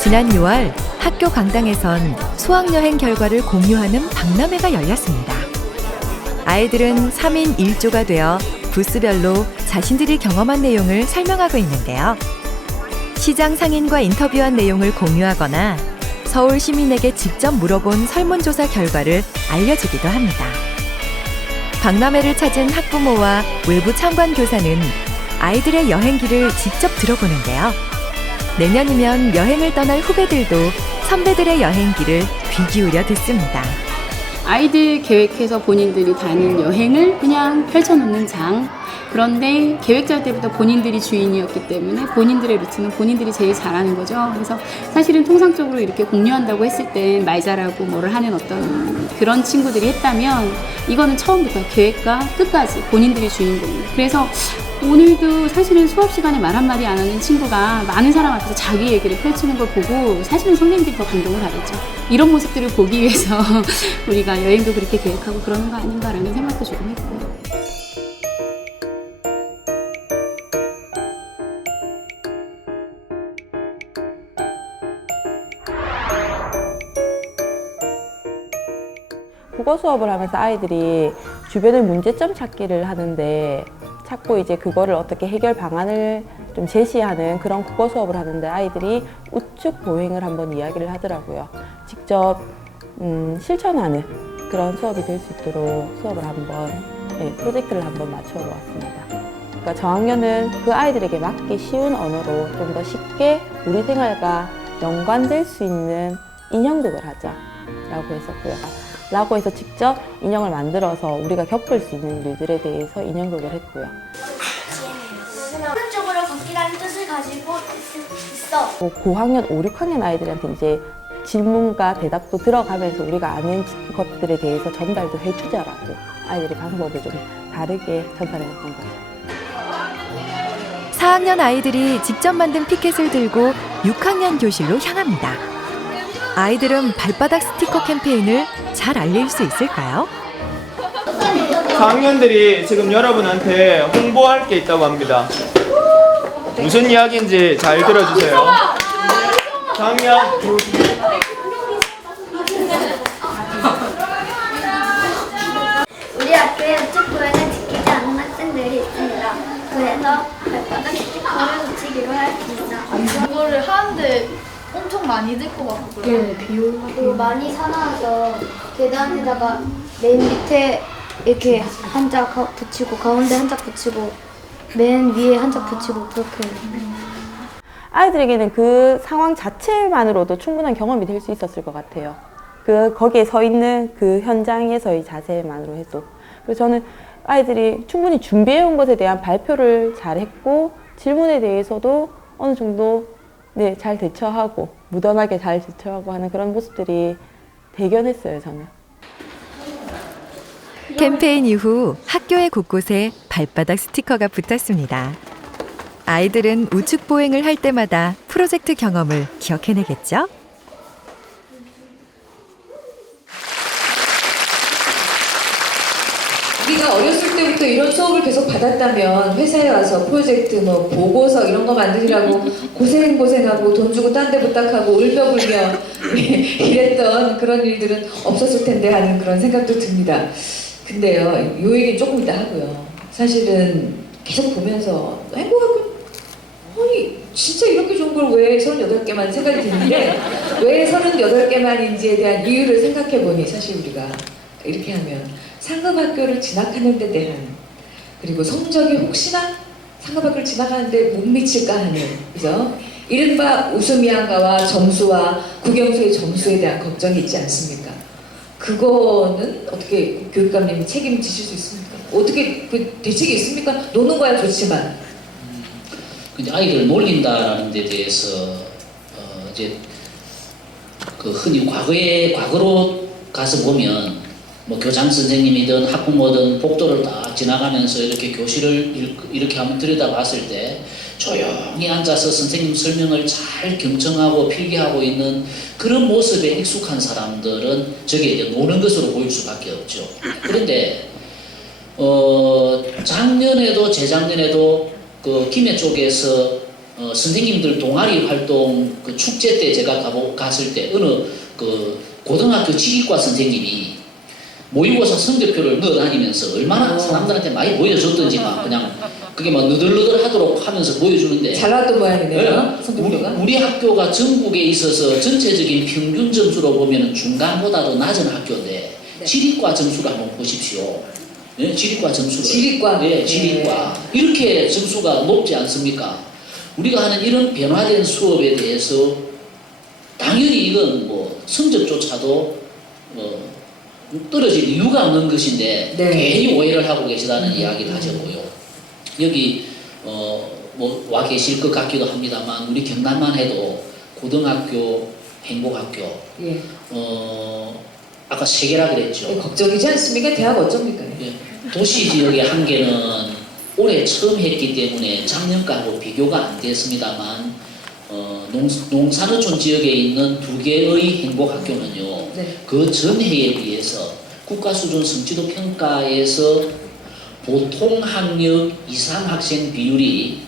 지난 6월 학교 강당에선 수학여행 결과를 공유하는 박람회가 열렸습니다. 아이들은 3인 1조가 되어 부스별로 자신들이 경험한 내용을 설명하고 있는데요. 시장 상인과 인터뷰한 내용을 공유하거나 서울 시민에게 직접 물어본 설문조사 결과를 알려주기도 합니다. 박람회를 찾은 학부모와 외부 참관 교사는 아이들의 여행기를 직접 들어보는데요. 내년이면 여행을 떠날 후배들도 선배들의 여행기를 귀 기울여 듣습니다. 아이들 계획해서 본인들이 다닌 여행을 그냥 펼쳐놓는 장. 그런데 계획 짤 때부터 본인들이 주인이었기 때문에 본인들의 루트는 본인들이 제일 잘하는 거죠. 그래서 사실은 통상적으로 이렇게 공유한다고 했을 때 말 잘하고 뭐를 하는 어떤 그런 친구들이 했다면 이거는 처음부터 계획과 끝까지 본인들이 주인공이에요. 그래서 오늘도 사실은 수업 시간에 말 한마디 안 하는 친구가 많은 사람 앞에서 자기 얘기를 펼치는 걸 보고 사실은 선생님들이 더 감동을 받았죠. 이런 모습들을 보기 위해서 우리가 여행도 그렇게 계획하고 그러는 거 아닌가라는 생각도 조금 했고요. 국어 수업을 하면서 아이들이 주변의 문제점 찾기를 하는데 찾고 이제 그거를 어떻게 해결 방안을 좀 제시하는 그런 국어 수업을 하는데 아이들이 우측 보행을 한번 이야기를 하더라고요. 직접 실천하는 그런 수업이 될 수 있도록 수업을 한번 프로젝트를 한번 맞춰 보았습니다. 그러니까 저학년은 그 아이들에게 맞기 쉬운 언어로 좀 더 쉽게 우리 생활과 연관될 수 있는 인형극을 하자라고 했었고요. 라고 해서 직접 인형을 만들어서 우리가 겪을 수 있는 일들에 대해서 인형극을 했고요. 오른쪽으로 걷기라는 뜻을 가지고 있어. 고학년, 5, 6학년 아이들한테 이제 질문과 대답도 들어가면서 우리가 아는 것들에 대해서 전달도 해주자라고 아이들이 방법을 좀 다르게 전달해봤던 거죠. 4학년 아이들이 직접 만든 피켓을 들고 6학년 교실로 향합니다. 아이들은 발바닥 스티커 캠페인을 잘 알릴 수 있을까요? 4학년들이 지금 여러분한테 홍보할 게 있다고 합니다. 무슨 이야기인지 잘 들어주세요. 4학년 우리 학교에 우측 보행을 지키지 않는 학생들이 있습니다. 그래서 발바닥 스티커를 붙이기로 했습니다. 이거를 하는데 엄청 많이 들 것 같고 그래요. 비용이 많이 사놔서 계단에다가 맨 밑에 이렇게 한 짝 붙이고 가운데 한 짝 붙이고 맨 위에 한 짝 붙이고 그렇게. 아이들에게는 그 상황 자체만으로도 충분한 경험이 될 수 있었을 것 같아요. 거기에 서 있는 그 현장에서의 자세만으로 해도. 그래서 저는 아이들이 충분히 준비해온 것에 대한 발표를 잘했고 질문에 대해서도 어느 정도 네, 잘 대처하고 무던하게 잘 대처하고 하는 그런 모습들이 대견했어요, 저는. 캠페인 이후 학교의 곳곳에 발바닥 스티커가 붙었습니다. 아이들은 우측 보행을 할 때마다 프로젝트 경험을 기억해내겠죠? 우리가 어렸을 때부터 이런 수업을 계속 받았다면 회사에 와서 프로젝트 뭐 보고서 이런 거 만드느라고 고생하고 돈 주고 딴 데 부탁하고 울며불며 이랬던 그런 일들은 없었을 텐데 하는 그런 생각도 듭니다. 근데요, 요 얘기 조금 이따 하고요. 사실은 계속 보면서 행복하고 아니 진짜 이렇게 좋은 걸 왜 38개만 생각이 드는데 왜 38개만인지에 대한 이유를 생각해보니 사실 우리가 이렇게 하면 상급학교를 진학하는 데 대한 그리고 성적이 혹시나 상급학교를 진학하는데 못 미칠까 하는 그죠? 이른바 웃음이한가와 점수와 국영수의 점수에 대한 걱정이 있지 않습니까? 그거는 어떻게 교육감님이 책임지실 수 있습니까? 어떻게 그 대책이 있습니까? 노는 거야 좋지만 근데 아이들 놀린다라는 데 대해서 이제 그 흔히 과거로 가서 보면 뭐 교장 선생님이든 학부모든 복도를 딱 지나가면서 이렇게 교실을 이렇게 한번 들여다봤을 때 조용히 앉아서 선생님 설명을 잘 경청하고 필기하고 있는 그런 모습에 익숙한 사람들은 저게 이제 노는 것으로 보일 수밖에 없죠. 그런데 작년에도 재작년에도 그 김해 쪽에서 선생님들 동아리 활동 그 축제 때 제가 갔을 때 어느 그 고등학교 지휘과 선생님이 모의고사 성적표를 넣어다니면서 얼마나 사람들한테 많이 보여줬던지 막 그냥 그게 막 너덜너덜 하도록 하면서 보여주는데 잘 나왔던 모양이네요. 성적표가. 우리 학교가 전국에 있어서 전체적인 평균 점수로 보면 중간보다도 낮은 학교인데 네. 지리과 점수를 한번 보십시오. 네? 지리과 점수를. 지리과. 네, 지리과. 이렇게 점수가 높지 않습니까? 우리가 하는 이런 변화된 수업에 대해서 당연히 이건 뭐 성적조차도 떨어질 이유가 없는 것인데 네. 괜히 오해를 하고 계시다는 이야기를 하셨고요. 여기 뭐 와 계실 것 같기도 합니다만 우리 경남만 해도 고등학교, 행복학교 예. 아까 3개라 그랬죠. 네, 걱정이지 않습니까? 대학 어쩝니까? 예. 도시 지역의 한계는 올해 처음 했기 때문에 작년과도 비교가 안 됐습니다만 농산어촌 지역에 있는 2개의 행복학교는요. 네. 그 전해에 비해서 국가수준 성취도 평가에서 보통 학력 이상 학생 비율이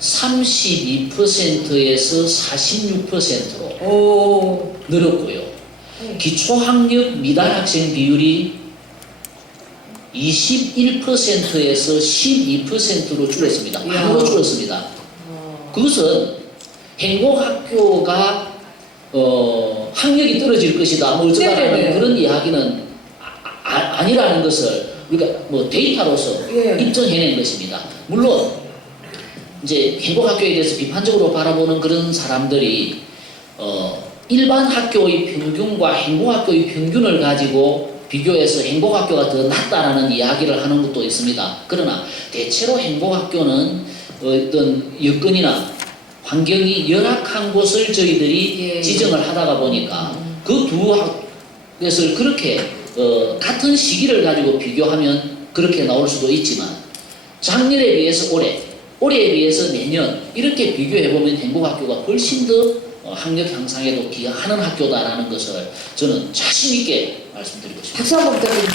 32%에서 46%로 늘었고요. 기초학력 미달 학생 비율이 21%에서 12%로 줄었습니다. 반으로 줄었습니다. 그것은 행복학교가 학력이 떨어질 것이다, 뭐 어쩌다라는 그런 이야기는 아니라는 것을 우리가 뭐 데이터로서 입증해낸 것입니다. 물론 이제 행복학교에 대해서 비판적으로 바라보는 그런 사람들이 일반 학교의 평균과 행복학교의 평균을 가지고 비교해서 행복학교가 더 낫다라는 이야기를 하는 것도 있습니다. 그러나 대체로 행복학교는 어떤 여건이나 환경이 열악한 곳을 저희들이 지정을 하다가 보니까 그 두 학교를 그렇게 같은 시기를 가지고 비교하면 그렇게 나올 수도 있지만 작년에 비해서 올해에 비해서 내년 이렇게 비교해보면 행복학교가 훨씬 더 학력 향상에도 기여하는 학교다라는 것을 저는 자신 있게 말씀드리고 싶습니다. 박수 한번 부탁드립니다.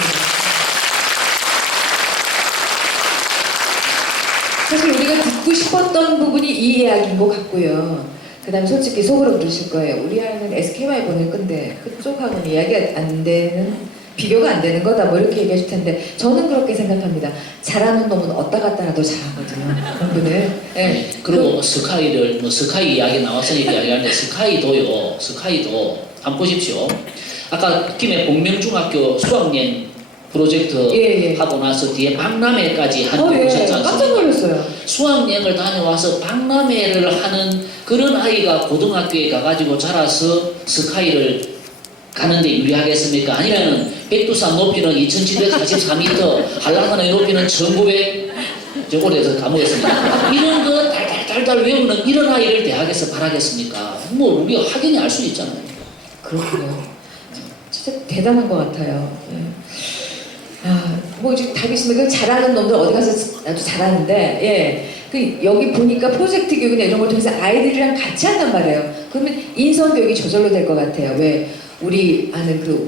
사실 우리가 듣고 싶었던 부분이 이 이야기인 것 같고요. 그 다음에 솔직히 속으로 그러실 거예요. 우리 아이는 SK만 보낼 건데 그쪽하고는 이야기가 안 되는, 비교가 안 되는 거다 뭐 이렇게 얘기하실 텐데 저는 그렇게 생각합니다. 잘하는 놈은 어디다 갔다 놔도 잘하거든요. 공부는. 네. 그리고 스카이를 스카이 이야기 나왔으니까 이야기하는데 스카이도 한번 보십시오. 아까 김해 복명중학교 수학여행 프로젝트 하고 나서 뒤에 박람회까지 한 게 오셨지 않습니까? 깜짝 놀랐어요. 수학여행을 다녀와서 박람회를 하는 그런 아이가 고등학교에 가가지고 자라서 스카이를 가는데 유리하겠습니까? 아니면은 백두산 높이는 2744m, 한라산의 높이는 1900, 오래돼서 까먹었습니다. 이런 거 달달달 외우는 이런 아이를 대학에서 바라겠습니까? 뭐 우리가 확연히 알 수 있잖아요. 그렇군요. 진짜 대단한 것 같아요. 뭐 지금 답이 있으면 그 잘하는 놈들 어디 가서 나도 잘하는데, 여기 보니까 프로젝트 교육이나 이런 걸 통해서 아이들이랑 같이 한단 말이에요. 그러면 인성 교육이 저절로 될 것 같아요. 왜 우리 아는 그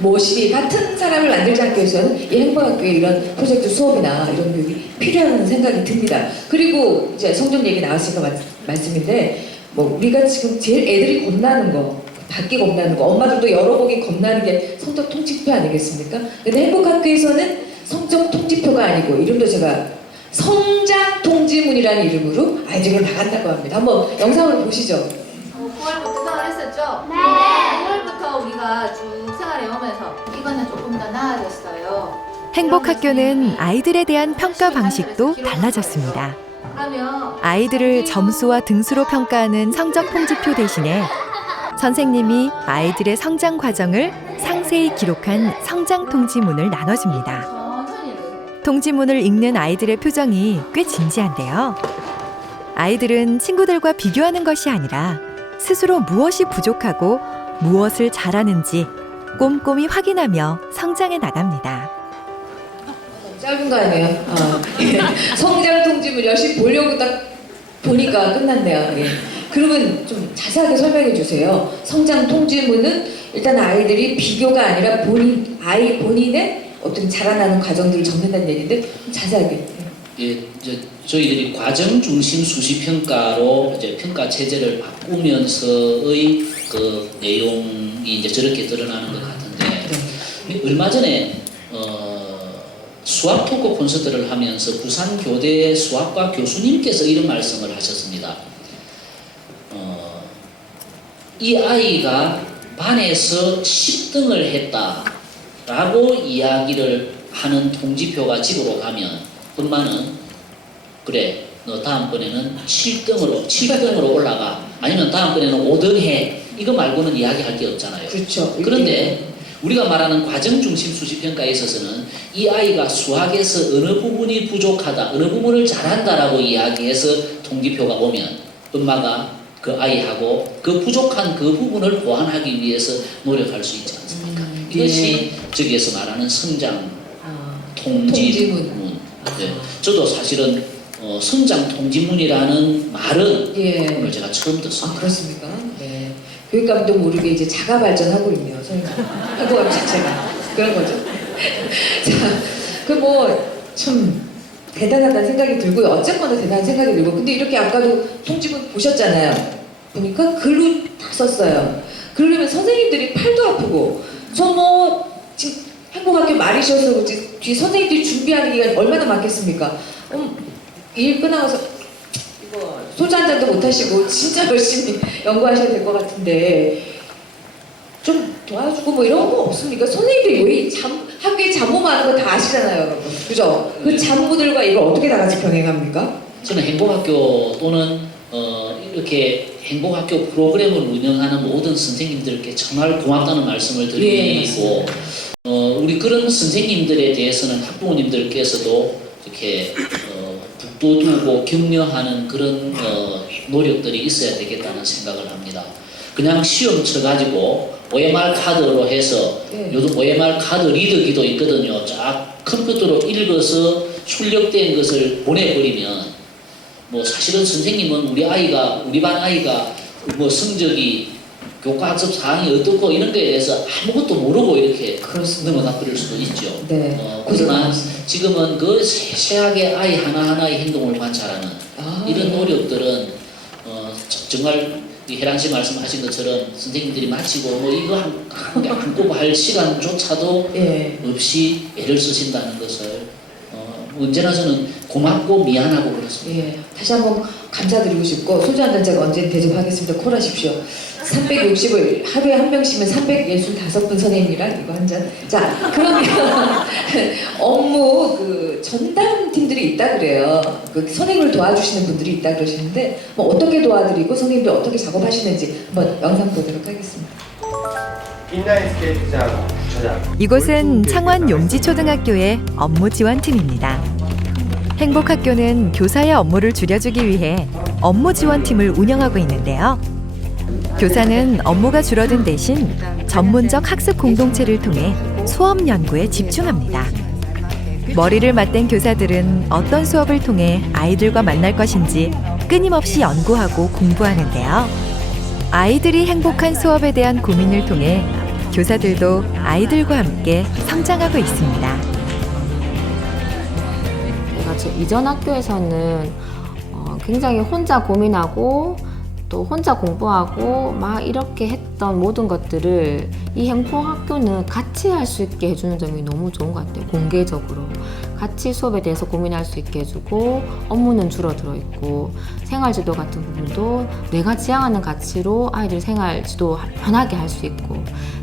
모시 같은 사람을 만들지 않기 위해서는 이 행복학교의 이런 프로젝트 수업이나 이런 교육이 필요하다는 생각이 듭니다. 그리고 이제 성적 얘기 나왔으니까 말씀인데, 뭐 우리가 지금 제일 애들이 겁나는 거, 받기 겁나는 거, 엄마들도 열어보기 겁나는 게 성적 통지표 아니겠습니까? 근데 행복학교에서는 성적 통지표가 아니고, 이름도 제가 성장 통지문이라는 이름으로 아이들이 나간다고 합니다. 한번 영상으로 보시죠. 9월부터 생활을 했었죠? 네. 9월부터 우리가 쭉 생활해 오면서 이거는 조금 더 나아졌어요. 행복학교는 아이들에 대한 평가 방식도 달라졌습니다. 그러면 아이들을 점수와 등수로 평가하는 성적 통지표 대신에 선생님이 아이들의 성장 과정을 상세히 기록한 성장 통지문을 나눠줍니다. 통지문을 읽는 아이들의 표정이 꽤 진지한데요. 아이들은 친구들과 비교하는 것이 아니라 스스로 무엇이 부족하고 무엇을 잘하는지 꼼꼼히 확인하며 성장해 나갑니다. 짧은 거 아니에요? 성장 통지문 열심히 보려고 딱 보니까 끝났네요. 그러면 좀 자세하게 설명해 주세요. 성장 통지문은 일단 아이들이 비교가 아니라 본인의 어떤 자라나는 과정들을 적는다는 얘기인데 좀 자세하게. 저희들이 과정 중심 수시 평가로 이제 평가 체제를 바꾸면서의 그 내용이 이제 저렇게 드러나는 것 같은데, 얼마 전에 수학 토크 콘서트를 하면서 부산 교대 수학과 교수님께서 이런 말씀을 하셨습니다. 이 아이가 반에서 10등을 했다라고 이야기를 하는 통지표가 집으로 가면 엄마는 그래, 너 다음번에는 7등으로 올라가, 아니면 다음번에는 5등 해, 이거 말고는 이야기할 게 없잖아요. 그렇죠. 그런데 우리가 말하는 과정 중심 수시 평가에 있어서는 이 아이가 수학에서 어느 부분이 부족하다, 어느 부분을 잘한다라고 이야기해서 통지표가 오면 엄마가 그 아이하고 그 부족한 그 부분을 보완하기 위해서 노력할 수 있지 않습니까? 이것이 저기에서 말하는 성장 통지문. 저도 사실은 성장 통지문이라는 말은 오늘 제가 처음 듣습니다. 그렇습니까? 네. 교육감도 모르게 이제 자가 발전하고 있네요. 행복학교 자체가 그런 거죠. 자, 그 뭐 참 대단하다는 생각이 들고요. 어쨌거나 대단한 생각이 들고, 근데 이렇게 아까도 통지문 보셨잖아요. 보니까 글로 다 썼어요. 그러려면 선생님들이 팔도 아프고, 저 뭐 지금 행복학교 말이셔서 그렇지 뒤 선생님들이 준비하는 기간이 얼마나 많겠습니까? 일 끝나서 이거 소주 한 잔도 못 하시고 진짜 열심히 연구하셔야 될 것 같은데 좀 도와주고 뭐 이런 거 없습니까? 선생님들이 왜 학교에 잡무 많은 거 다 아시잖아요, 여러분. 그죠? 그 잡무들과 이걸 어떻게 다 같이 병행합니까? 저는 행복학교 또는 이렇게 행복학교 프로그램을 운영하는 모든 선생님들께 정말 고맙다는 말씀을 드리고, 우리 그런 선생님들에 대해서는 학부모님들께서도 이렇게 북돋우고 격려하는 그런 노력들이 있어야 되겠다는 생각을 합니다. 그냥 시험 쳐가지고 OMR 카드로 해서 요즘 OMR 카드 리더기도 있거든요. 쫙 컴퓨터로 읽어서 출력된 것을 보내버리면 뭐 사실은 선생님은 우리 반 아이가 뭐 성적이 교과 학습 사항이 어떻고 이런 거에 대해서 아무것도 모르고 이렇게 넘어가 버릴 수도 있죠. 그러나 지금은 그 세세하게 아이 하나하나의 행동을 관찰하는 이런 노력들은 정말 혜란 씨 말씀하신 것처럼 선생님들이 마치고 뭐 이거 한꺼번에 할 시간조차도 없이 애를 쓰신다는 것을 언제나 저는 고맙고 미안하고 그렇습니다. 다시 한번 감사드리고 싶고, 소주 한 잔 제가 언제든 대접하겠습니다. 콜하십시오. 360을 하루에 한 명씩이면 365분 선생님이랑 이거 한 잔. 자, 그러면 업무 그 전담팀들이 있다 그래요. 그 선생님을 도와주시는 분들이 있다 그러시는데 뭐 어떻게 도와드리고 선생님들 어떻게 작업하시는지 한번 영상 보도록 하겠습니다. 인라인 스케이트장 주차장. 이곳은 창원 용지초등학교의 업무 지원팀입니다. 행복학교는 교사의 업무를 줄여주기 위해 업무 지원팀을 운영하고 있는데요. 교사는 업무가 줄어든 대신 전문적 학습 공동체를 통해 수업 연구에 집중합니다. 머리를 맞댄 교사들은 어떤 수업을 통해 아이들과 만날 것인지 끊임없이 연구하고 공부하는데요. 아이들이 행복한 수업에 대한 고민을 통해 교사들도 아이들과 함께 성장하고 있습니다. 제가 제 이전 학교에서는 굉장히 혼자 고민하고 또 혼자 공부하고 막 이렇게 했던 모든 것들을 이 행복학교는 같이 할 수 있게 해주는 점이 너무 좋은 것 같아요. 공개적으로 같이 수업에 대해서 고민할 수 있게 해주고 업무는 줄어들어 있고 생활지도 같은 부분도 내가 지향하는 가치로 아이들 생활지도 편하게 할 수 있고,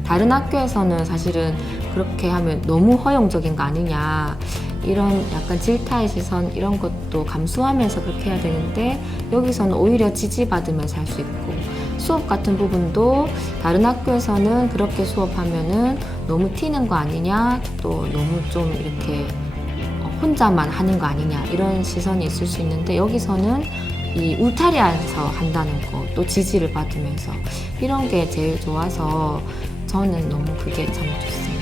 다른 학교에서는 사실은 그렇게 하면 너무 허용적인 거 아니냐 이런 약간 질타의 시선 이런 것도 감수하면서 그렇게 해야 되는데, 여기서는 오히려 지지받으면서 할 수 있고, 수업 같은 부분도 다른 학교에서는 그렇게 수업하면은 너무 튀는 거 아니냐, 또 너무 좀 이렇게 혼자만 하는 거 아니냐 이런 시선이 있을 수 있는데, 여기서는 이 울타리에서 한다는 거, 또 지지를 받으면서 이런 게 제일 좋아서 저는 너무 그게 참 좋습니다.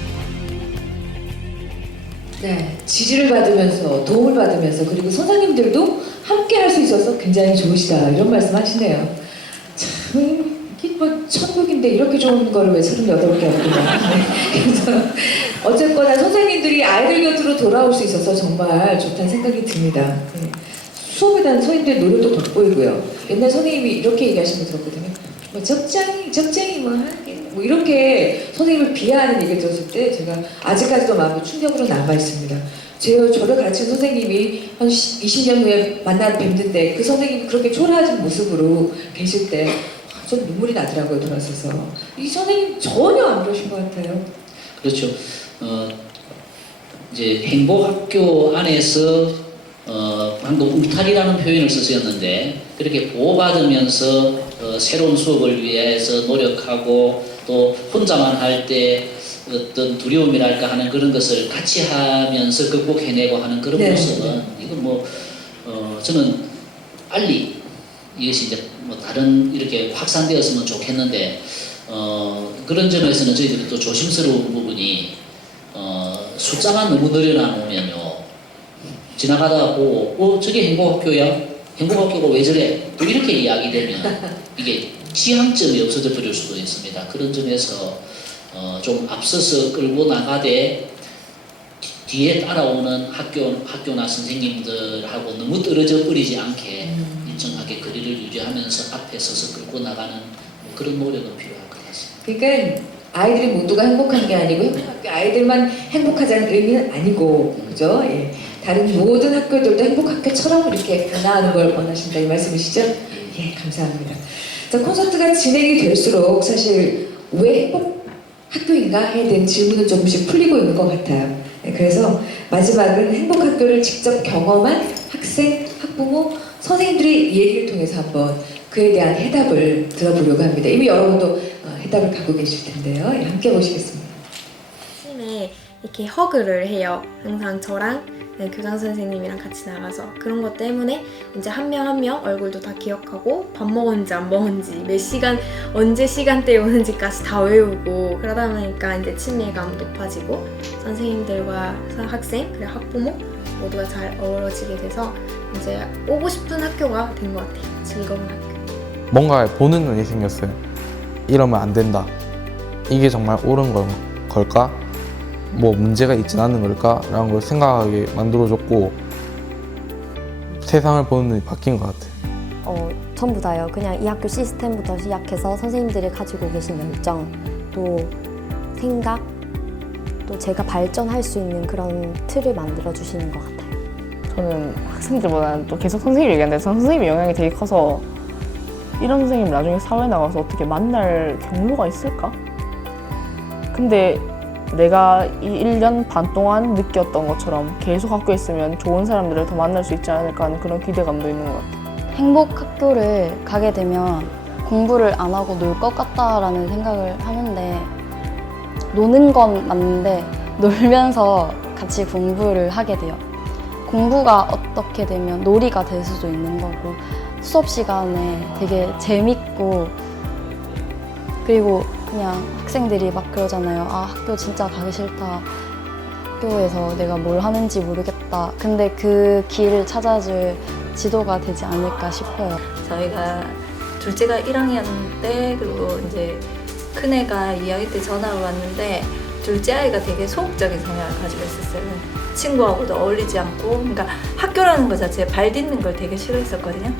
네, 지지를 받으면서 도움을 받으면서 그리고 선생님들도 함께 할 수 있어서 굉장히 좋으시다 이런 말씀 하시네요. 참 이게 뭐 천국인데 이렇게 좋은 거를 왜 38개 없구나. 그래서 어쨌거나 선생님들이 아이들 곁으로 돌아올 수 있어서 정말 좋다는 생각이 듭니다. 네. 수업에 대한 선생님들의 노력도 돋보이고요. 옛날 선생님이 이렇게 얘기하시는 거 들었거든요. 뭐 적쟁이 뭐 이렇게 선생님을 비하하는 얘기를 들었을 때 제가 아직까지도 마음에 충격으로 남아있습니다. 저를 가르친 선생님이 한 20년 후에 만나 뵙는데 그 선생님이 그렇게 초라해진 모습으로 계실 때 좀 눈물이 나더라고요, 돌아서서. 이 선생님 전혀 안 그러신 것 같아요. 그렇죠. 이제 행복학교 안에서 방금 울타리라는 표현을 쓰셨는데, 그렇게 보호받으면서 새로운 수업을 위해서 노력하고 또 혼자만 할 때 어떤 두려움이랄까 하는 그런 것을 같이 하면서 극복해내고 하는 그런 네. 모습은 이건 뭐 저는 빨리 이것이 이제 뭐 다른 이렇게 확산되었으면 좋겠는데 그런 점에서는 저희들이 또 조심스러운 부분이 숫자만 너무 늘어나면요 지나가다가 보고 저게 행복학교야? 행복학교가 왜 저래? 또 이렇게 이야기되면 이게 지향점이 없어져 버릴 수도 있습니다. 그런 점에서 좀 앞서서 끌고 나가되 뒤에 따라오는 학교나 선생님들하고 너무 떨어져 버리지 않게 일정하게 거리를 유지하면서 앞에 서서 끌고 나가는 그런 노력은 필요할 것 같습니다. 그러니까 아이들이 모두가 행복한 게 아니고 행복학교 아이들만 행복하자는 의미는 아니고, 그죠? 예. 다른 모든 학교들도 행복학교처럼 이렇게 변화하는 걸 원하신다 이 말씀이시죠? 예, 감사합니다. 자, 콘서트가 진행이 될수록 사실 왜 행복학교인가에 대한 질문은 조금씩 풀리고 있는 것 같아요. 네, 그래서 마지막은 행복학교를 직접 경험한 학생, 학부모, 선생님들의 얘기를 통해서 한번 그에 대한 해답을 들어보려고 합니다. 이미 여러분도 해답을 갖고 계실 텐데요. 예, 함께 보시겠습니다. 아침에 이렇게 허그를 해요. 항상 저랑 교장 선생님이랑 같이 나가서. 그런 것 때문에 이제 한 명 한 명 얼굴도 다 기억하고 밥 먹었는지 안 먹었는지 몇 시간 언제 시간대에 오는지까지 다 외우고, 그러다 보니까 이제 친밀감 높아지고 선생님들과 학생 그리고 학부모 모두가 잘 어우러지게 돼서 이제 오고 싶은 학교가 된 것 같아요. 즐거운 학교. 뭔가 보는 눈이 생겼어요. 이러면 안 된다. 이게 정말 옳은 걸까? 뭐 문제가 있진 않는 걸까? 라는 걸 생각하게 만들어줬고 세상을 보는 눈이 바뀐 것 같아요. 전부 다요. 그냥 이 학교 시스템부터 시작해서 선생님들이 가지고 계신 열정, 또 생각, 또 제가 발전할 수 있는 그런 틀을 만들어 주시는 것 같아요. 저는 학생들보다는 또 계속 선생님을 얘기하는데 선생님의 영향이 되게 커서 이런 선생님 나중에 사회에 나가서 어떻게 만날 경로가 있을까? 근데 내가 이 1년 반 동안 느꼈던 것처럼 계속 학교에 있으면 좋은 사람들을 더 만날 수 있지 않을까 하는 그런 기대감도 있는 것 같아요. 행복학교를 가게 되면 공부를 안 하고 놀 것 같다라는 생각을 하는데 노는 건 맞는데 놀면서 같이 공부를 하게 돼요. 공부가 어떻게 되면 놀이가 될 수도 있는 거고 수업 시간에 되게 재밌고 그리고 그냥 학생들이 막 그러잖아요. 아, 학교 진짜 가기 싫다. 학교에서 내가 뭘 하는지 모르겠다. 근데 그 길을 찾아줄 지도가 되지 않을까 싶어요. 저희가 둘째가 1학년 때 그리고 이제 큰애가 2학년 때 전화가 왔는데 둘째 아이가 되게 소극적인 성향을 가지고 있었어요. 친구하고도 어울리지 않고 그러니까 학교라는 것 자체에 발 딛는 걸 되게 싫어했었거든요.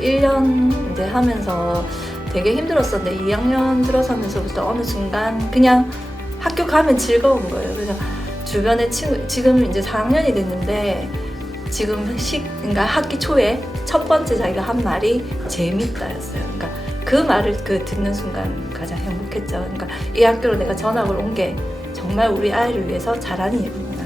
1년 이제 하면서 되게 힘들었었는데 2학년 들어서면서부터 어느 순간 그냥 학교 가면 즐거운 거예요. 그래서 주변에 친구 지금 이제 4학년이 됐는데 지금 그러니까 학기 초에 첫 번째 자기가 한 말이 재밌다였어요. 그러니까 그 말을 듣는 순간 가장 행복했죠. 그러니까 이 학교로 내가 전학을 온 게 정말 우리 아이를 위해서 잘하는 일이구나.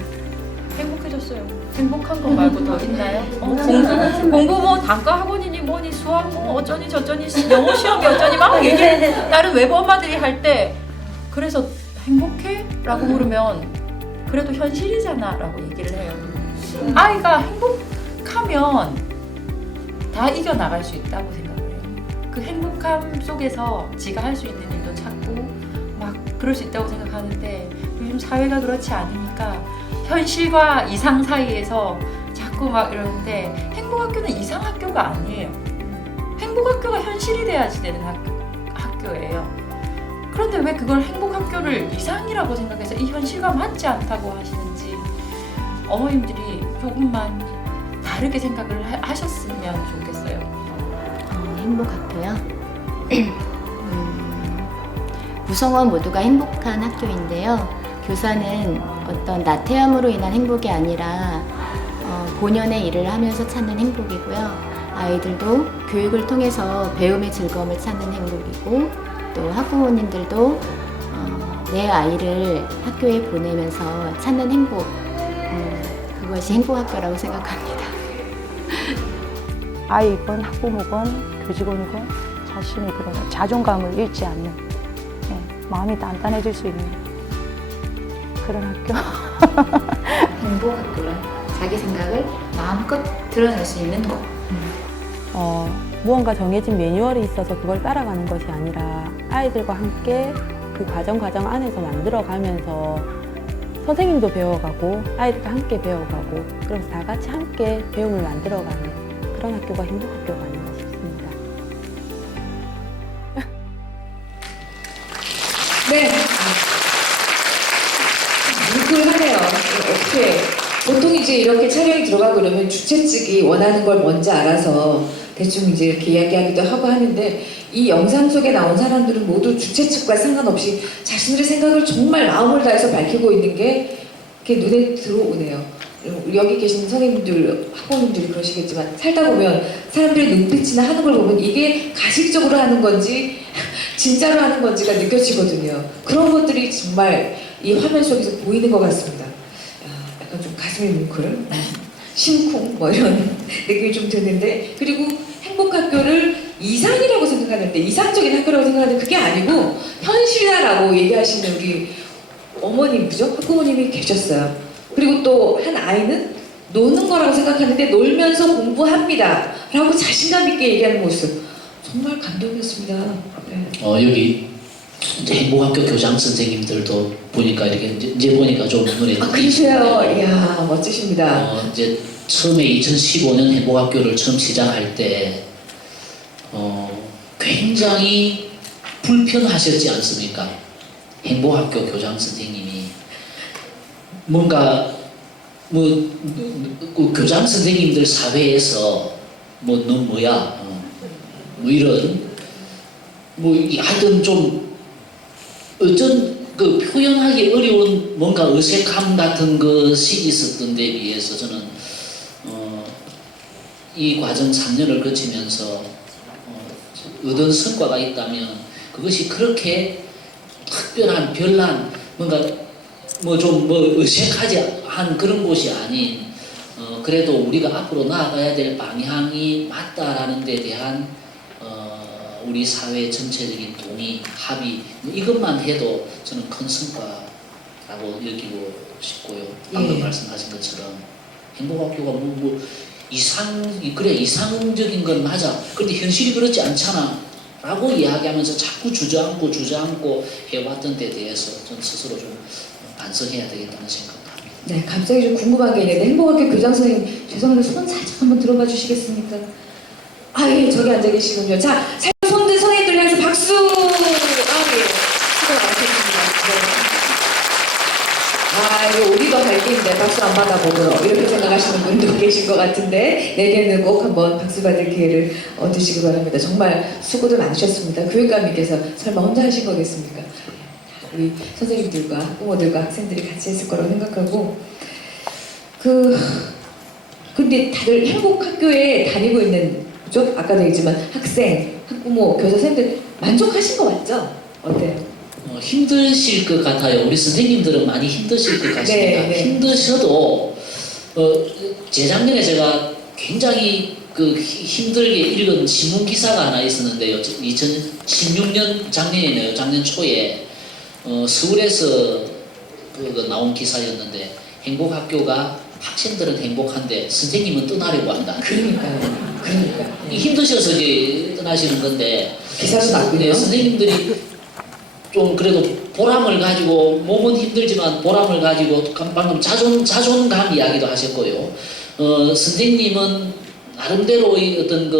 행복해졌어요. 행복한 거 말고 더 있나요? 공부 뭐 단과 학원이니 뭐니 수학 뭐 어쩌니 저쩌니 영어 시험이 어쩌니 막 얘기해. 다른 외부 엄마들이 할 때 그래서 행복해? 라고 물으면 그래도 현실이잖아 라고 얘기를 해요. 아이가 행복하면 다 이겨나갈 수 있다고 생각해요. 그 행복함 속에서 지가 할 수 있는 일도 찾고 막 그럴 수 있다고 생각하는데 요즘 사회가 그렇지 않으니까 현실과 이상 사이에서 자꾸 막 이러는데 행복학교는 이상학교가 아니에요. 행복학교가 현실이 돼야지 되는 학교예요. 그런데 왜 그걸 행복학교를 이상이라고 생각해서 이 현실과 맞지 않다고 하시는지 어머님들이 조금만 다르게 생각을 하셨으면 좋겠어요. 행복학교요? 구성원 모두가 행복한 학교인데요. 교사는 어떤 나태함으로 인한 행복이 아니라 본연의 일을 하면서 찾는 행복이고요. 아이들도 교육을 통해서 배움의 즐거움을 찾는 행복이고 또 학부모님들도 내 아이를 학교에 보내면서 찾는 행복 그것이 행복학교라고 생각합니다. 아이건 학부모건 교직원이건 자신의 그런 자존감을 잃지 않는 마음이 단단해질 수 있는 그런 학교. 행복학교는 자기 생각을 마음껏 드러낼 수 있는 곳. 무언가 정해진 매뉴얼이 있어서 그걸 따라가는 것이 아니라 아이들과 함께 그 과정 안에서 만들어가면서 선생님도 배워가고 아이들과 함께 배워가고 그래서 다 같이 함께 배움을 만들어가는 그런 학교가 행복학교가 아닌가 싶습니다. 네. 뭉클하네요. 어떻게 보통 이제 이렇게 촬영이 들어가고 그러면 주최 측이 원하는 걸 먼저 알아서 대충 이제 이렇게 이야기하기도 하고 하는데 이 영상 속에 나온 사람들은 모두 주최 측과 상관없이 자신들의 생각을 정말 마음을 다해서 밝히고 있는 게 이렇게 눈에 들어오네요. 여기 계신 선생님들, 학부모님들이 그러시겠지만 살다 보면 사람들의 눈빛이나 하는 걸 보면 이게 가식적으로 하는 건지 진짜로 하는 건지가 느껴지거든요. 그런 것들이 정말 이 화면 속에서 보이는 것 같습니다. 약간 좀 가슴이 뭉클, 심쿵 뭐 이런 느낌이 좀 드는데 그리고 행복학교를 이상이라고 생각하는데 이상적인 학교라고 생각하는데 그게 아니고 현실이다라고 얘기하시는 우리 어머님, 그죠? 학부모님이 계셨어요. 그리고 또 한 아이는 노는 거라고 생각하는데 놀면서 공부합니다 라고 자신감 있게 얘기하는 모습 정말 감동이었습니다. 네. 여기 이제 행복학교 교장 선생님들도 보니까 이렇게 이제 보니까 좀 눈에 그러세요. 이야 멋지십니다. 이제 처음에 2015년 행복학교를 처음 시작할 때 굉장히 불편하셨지 않습니까? 행복학교 교장 선생님이 뭔가 그 교장 선생님들 사회에서 너 뭐야 뭐 이런 하여튼 좀 어쩐 그 표현하기 어려운 뭔가 어색함 같은 것이 있었던 데 비해서 저는 이 과정 3년을 거치면서 얻은 성과가 있다면 그것이 그렇게 특별한 별난 뭔가 어색하지 한 그런 곳이 아닌 그래도 우리가 앞으로 나아가야 될 방향이 맞다라는 데 대한 우리 사회 전체적인 동의, 합의 이것만 해도 저는 큰 성과라고 여기고 싶고요. 방금 예. 말씀하신 것처럼 행복학교가 이상적인 건 맞아. 그런데 현실이 그렇지 않잖아. 라고 이야기하면서 자꾸 주저앉고 해왔던 데 대해서 전 스스로 좀 반성해야 되겠다는 생각도 합니다. 네, 갑자기 좀 궁금한 게 있는데 행복학교 교장 선생님 죄송한데 손 살짝 한번 들어봐 주시겠습니까? 아, 예, 저기 앉아 계시군요. 자, 손든 선생님들 향해서 박수! 아, 예. 수고 많으셨습니다. 네. 아, 이거 우리도 할 게 있는데 박수 안 받아보고 이렇게 생각하시는 분도 계신 것 같은데 내년에는 꼭 한번 박수 받을 기회를 얻으시기 바랍니다. 정말 수고들 많으셨습니다. 교육감님께서 설마 혼자 하신 거겠습니까? 우리 선생님들과 학부모들과 학생들이 같이 했을 거라고 생각하고 근데 다들 행복학교에 다니고 있는 그죠? 아까도 얘기했지만 학생, 학부모, 교사, 선생님들 만족하신 거 맞죠? 어때요? 힘드실 것 같아요. 우리 선생님들은 많이 힘드실 것 같습니다. 네, 네. 힘드셔도 재작년에 제가 굉장히 힘들게 읽은 신문 기사가 하나 있었는데요. 2016년 작년이네요. 작년 초에 서울에서 나온 기사였는데 행복학교가 학생들은 행복한데 선생님은 떠나려고 한다. 그러니까. 힘드셔서 이제 떠나시는 건데 기사도 나군요. 네, 선생님들이 좀 그래도 보람을 가지고 몸은 힘들지만 보람을 가지고 방금 자존감 이야기도 하셨고요. 선생님은 나름대로의 어떤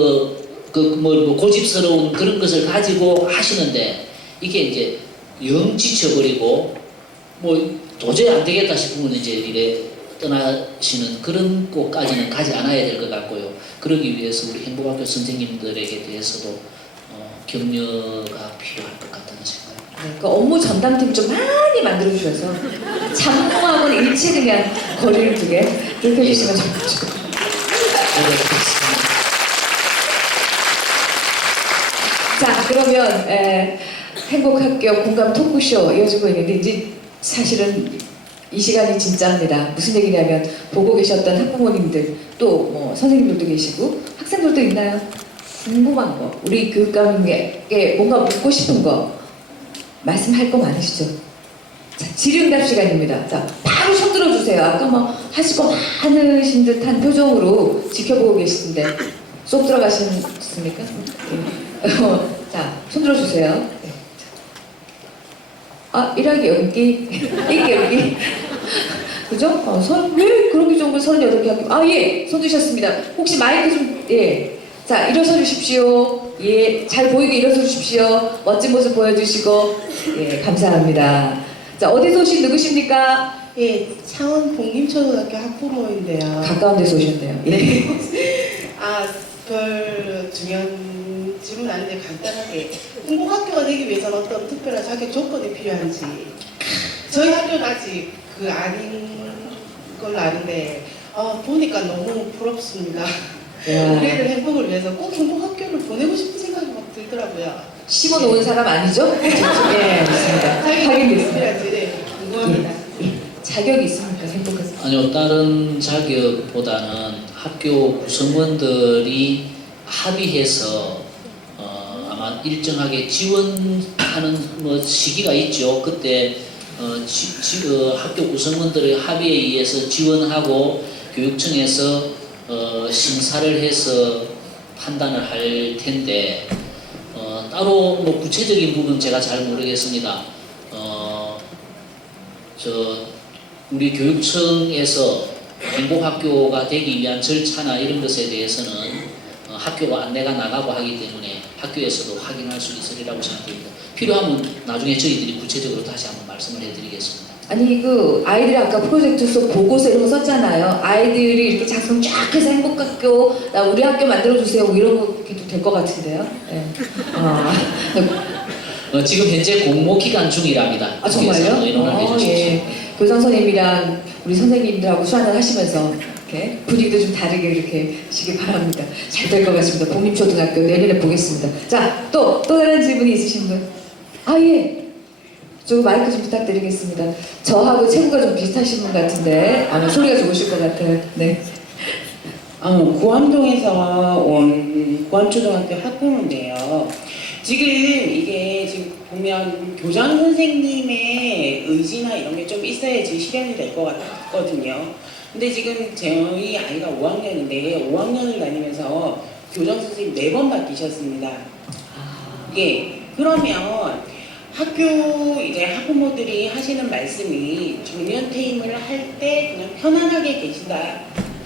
고집스러운 그런 것을 가지고 하시는데 이게 이제 영 지쳐버리고 도저히 안 되겠다 싶으면 이제 이래 떠나시는 그런 곳까지는 가지 않아야 될 것 같고요. 그러기 위해서 우리 행복학교 선생님들에게 대해서도 격려가 필요할 것 같다는 생각입니다. 네, 그 업무 전담팀 좀 많이 만들어 주셔서 장모하고는 일체 그냥 거리를 두게 그렇게 해주시면 좋겠죠. 자, 그러면 행복학교 공감 토크쇼 이어지고 있는데 이제 사실은 이 시간이 진짜입니다. 무슨 얘기냐면 보고 계셨던 학부모님들 또 선생님들도 계시고 학생들도 있나요? 궁금한 거 우리 교육감님께 뭔가 묻고 싶은 거 말씀할 거 많으시죠? 자, 질의응답 시간입니다. 자, 바로 손 들어주세요. 아까 하실 거 많으신 듯한 표정으로 지켜보고 계시는데 쏙 들어가셨습니까? 네. 자, 손 들어주세요. 네. 아, 일하기 여기, 있기 여기. 그죠? 왜 그렇게 좋은 걸 38개 학교. 아, 예, 손 드셨습니다. 혹시 마이크 좀, 예. 자, 일어서 주십시오. 예, 잘 보이게 일어서 주십시오. 멋진 모습 보여주시고. 예, 감사합니다. 자, 어디서 오신 누구십니까? 예, 창원 공림초등학교 학부모인데요. 가까운 데서 오셨네요. 예. 별 중요한 질문 아닌데 간단하게 행복학교가 되기 위해서는 어떤 특별한 자격 조건이 필요한지 저희 학교는 아직 아닌 걸로 아는데 보니까 너무 부럽습니다. 우리를 행복을 위해서 꼭 행복학교를 보내고 싶은 생각이 막 들더라고요. 심어놓은 사람 아니죠? 네, 맞습니다. 자격이 궁금합니다. 자격이 있습니까? 행복해서? 아니요, 다른 자격보다는 학교 구성원들이 합의해서 아마 일정하게 지원하는 시기가 있죠. 그때 학교 구성원들의 합의에 의해서 지원하고 교육청에서 심사를 해서 판단을 할 텐데 따로 구체적인 부분 제가 잘 모르겠습니다. 우리 교육청에서 행복학교가 되기 위한 절차나 이런 것에 대해서는 학교로 안내가 나가고 하기 때문에 학교에서도 확인할 수 있으리라고 생각합니다. 필요하면 나중에 저희들이 구체적으로 다시 한번 말씀을 해드리겠습니다. 아니 아이들이 아까 프로젝트 속 보고서 이런 거 썼잖아요. 아이들이 이렇게 작성 쫙 해서 행복학교 나 우리 학교 만들어주세요 이런 거 해도 될 것 같은데요. 네. 지금 현재 공모 기간 중이랍니다. 아 정말요? 예. 교장 선생님이랑 우리 선생님들하고 수안을 하시면서 이렇게 분위기도 좀 다르게 이렇게 하시기 바랍니다. 잘 될 것 같습니다. 공립초등학교 내년에 보겠습니다. 자, 또 다른 질문이 있으신 분? 아 예. 저 마이크 좀 부탁드리겠습니다. 저하고 체구가 좀 비슷하신 분 같은데 아마 소리가 좋으실 것 같아요. 네. 구암동에서 온 구암초등학교 학부모인데요. 지금 이게 지금 보면 교장 선생님의 의지나 이런 게 좀 있어야지 실현이 될 것 같거든요. 근데 지금 저희 아이가 5학년인데 5학년을 다니면서 교장 선생님 4번 바뀌셨습니다. 이게 그러면 학교 이제 학부모들이 하시는 말씀이 정년 퇴임을 할 때 그냥 편안하게 계신다.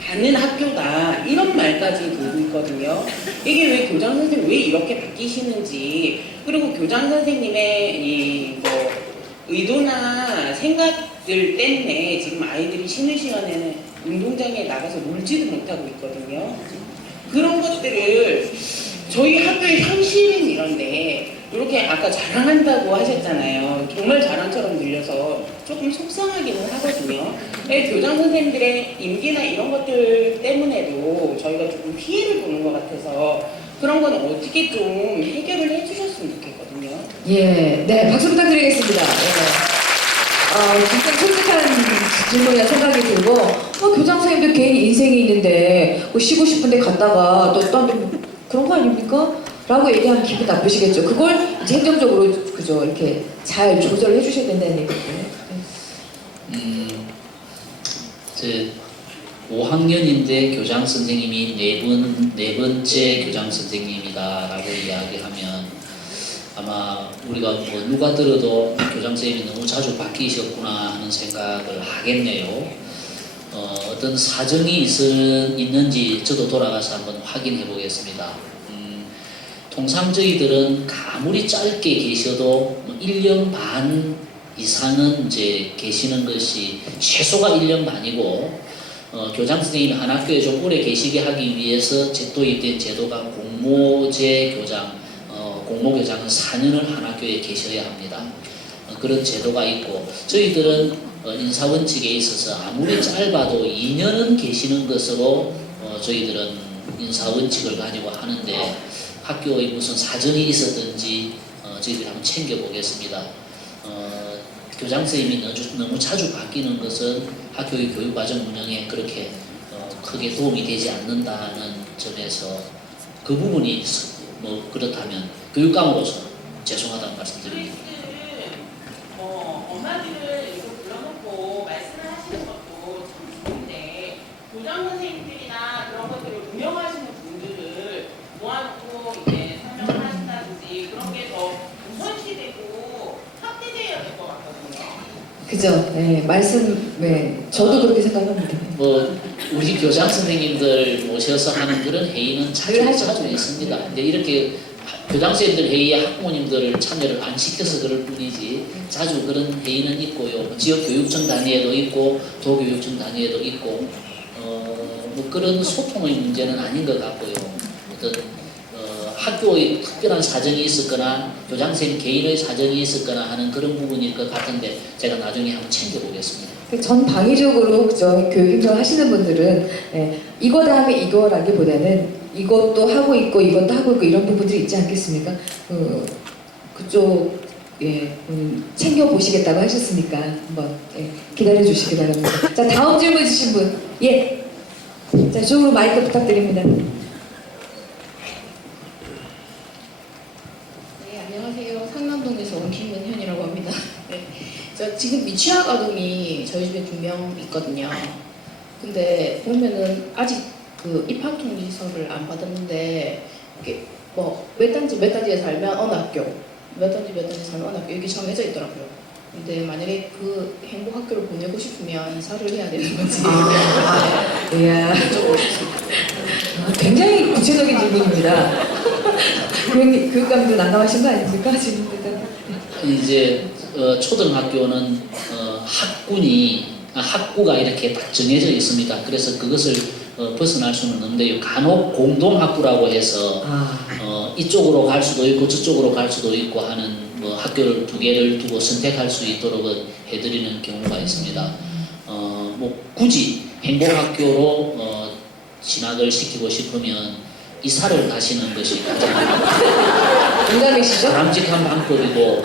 가는 학교다 이런 말까지 들고 있거든요. 이게 왜 교장 선생님 왜 이렇게 바뀌시는지, 그리고 교장 선생님의 이 뭐 의도나 생각들 때문에 지금 아이들이 쉬는 시간에는 운동장에 나가서 놀지도 못하고 있거든요. 그런 것들을 저희 학교의 현실은 이런데 이렇게 아까 자랑한다고 하셨잖아요. 정말 자랑처럼 들려서 조금 속상하기는 하거든요. 교장 선생님들의 임기나 이런 것들 때문에도 저희가 조금 피해를 보는 것 같아서 그런 건 어떻게 좀 해결을 해주셨으면 좋겠거든요. 예, 네, 박수 부탁드리겠습니다. 예. 진짜 솔직한 질문이라 생각이 들고, 교장 선생님도 개인 인생이 있는데, 쉬고 싶은데 갔다가 또 그런 거 아닙니까? 라고 얘기하면 기분 나쁘시겠죠. 그걸 이제 행정적으로, 그죠, 이렇게 잘 조절해 주셔야 된다는 얘기거든요. 제 5학년인데 교장 선생님이 네 번째 교장 선생님이다라고 이야기하면 아마 우리가 뭐 누가 들어도 교장 선생님이 너무 자주 바뀌셨구나 하는 생각을 하겠네요. 어떤 사정이 있는지 저도 돌아가서 한번 확인해 보겠습니다. 통상 저희들은 아무리 짧게 계셔도 1년 반 이상은 이제 계시는 것이 최소가 1년 반이고, 교장 선생님이 한 학교에 좀 오래 계시게 하기 위해서 도입된 제도가 공모제 교장, 공모교장은 4년을 한 학교에 계셔야 합니다. 그런 제도가 있고, 저희들은 인사원칙에 있어서 아무리 짧아도 2년은 계시는 것으로 저희들은 인사원칙을 가지고 하는데, 학교에 무슨 사정이 있었든지 저희들이 한번 챙겨보겠습니다. 교장 선생님이 너무 자주 바뀌는 것은 학교의 교육과정 운영에 그렇게 크게 도움이 되지 않는다는 점에서 그 부분이 뭐 그렇다면 교육감으로서 죄송하다는 말씀드립니다. 엄마들을 이렇게 불러놓고 말씀을 하시는 것도 참 좋은데, 교장 선생님들이나 그런 것들을 운영하시는 분들을 모아놓고 이제 설명을 하신다든지 그런 게 더 우선시되고 확대되어야 될 것 같거든요. 그죠? 네, 네, 저도 그렇게 생각합니다. 뭐 우리 교장 선생님들 모셔서 하는 그런 회의는 자주 있습니다. 근데 이렇게 교장 선생님들 회의에 학부모님들을 참여를 안 시켜서 그럴 뿐이지 자주 그런 회의는 있고요. 지역 교육청 단위에도 있고 도교육청 단위에도 있고 뭐 그런 소통의 문제는 아닌 것 같고요. 어떤 학교의 특별한 사정이 있었거나 교장 선생님 개인의 사정이 있었거나 하는 그런 부분일 것 같은데 제가 나중에 한번 챙겨보겠습니다. 전 방위적으로 그죠, 교육행정 하시는 분들은 이거 다음에 이거라기보다는 이것도 하고 있고 이것도 하고 있고 이런 부분들이 있지 않겠습니까? 그쪽 챙겨보시겠다고 하셨으니까 한번 기다려주시기 바랍니다. 자, 다음 질문 주신 분. 예. 자, 이쪽으로 마이크 부탁드립니다. 안녕하세요. 상남동에서 온 김은현이라고 합니다. 네. 저 지금 미취학 아동이 저희 집에 2명 있거든요. 근데 보면은 아직 그 입학 통지서를 안 받았는데 이게 뭐 몇 단지에 살면 어느 학교, 몇 단지에 살면 어느 학교 이게 정해져 있더라고요. 근데 만약에 그 행복학교를 보내고 싶으면 이사를 해야 되는 건지. 이야. 굉장히 구체적인 질문입니다. 교육감도 난감하신 거 아닙니까? 질문보다. 이제 초등학교는 학구가 이렇게 딱 정해져 있습니다. 그래서 그것을 벗어날 수는 없는데요. 간혹 공동학구라고 해서 이쪽으로 갈 수도 있고 저쪽으로 갈 수도 있고 하는 뭐 학교를 2개를 두고 선택할 수 있도록 해드리는 경우가 있습니다. 뭐 굳이 행복학교로 진학을 시키고 싶으면 이사를 가시는 것이 가장 바람직한 방법이고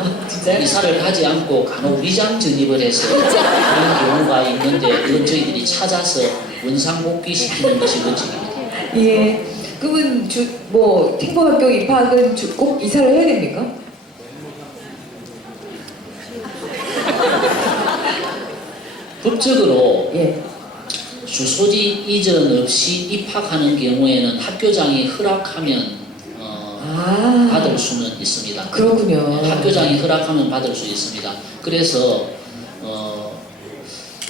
이사를 가지 않고 간혹 위장 전입을 해서 그런 경우가 있는데 그건 저희들이 찾아서 원상복귀 시키는 것이 원칙입니다. 예. 그러면 뭐 행복학교 입학은 꼭 이사를 해야 됩니까? 법적으로 예. 주소지 이전 없이 입학하는 경우에는 학교장이 허락하면 받을 수는 있습니다. 그렇군요. 학교장이 허락하면 받을 수 있습니다. 그래서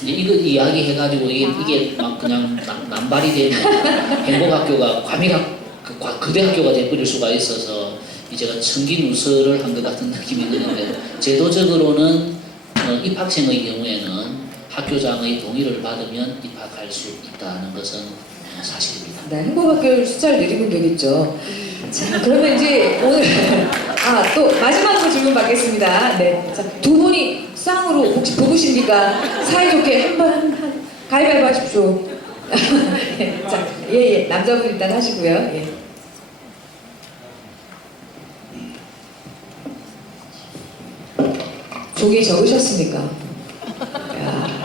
이제 이거 이야기해가지고 이게 막 그냥 남발이 되면 행복학교가 거대학교가 돼버릴 수가 있어서 제가 청기누설을 한 것 같은 느낌이 드는데 제도적으로는 입학생의 경우에는 학교장의 동의를 받으면 입학할 수 있다는 것은 사실입니다. 네, 행복학교 숫자를 내리면 되겠죠. 자, 그러면 이제 오늘 또 마지막으로 질문 받겠습니다. 네, 자, 두 분이 쌍으로 혹시 부부십니까? 사이좋게 한번 가위바위보 하십시오. 네, 자, 예, 남자분 일단 하시고요. 예. 종이 적으셨습니까? 야.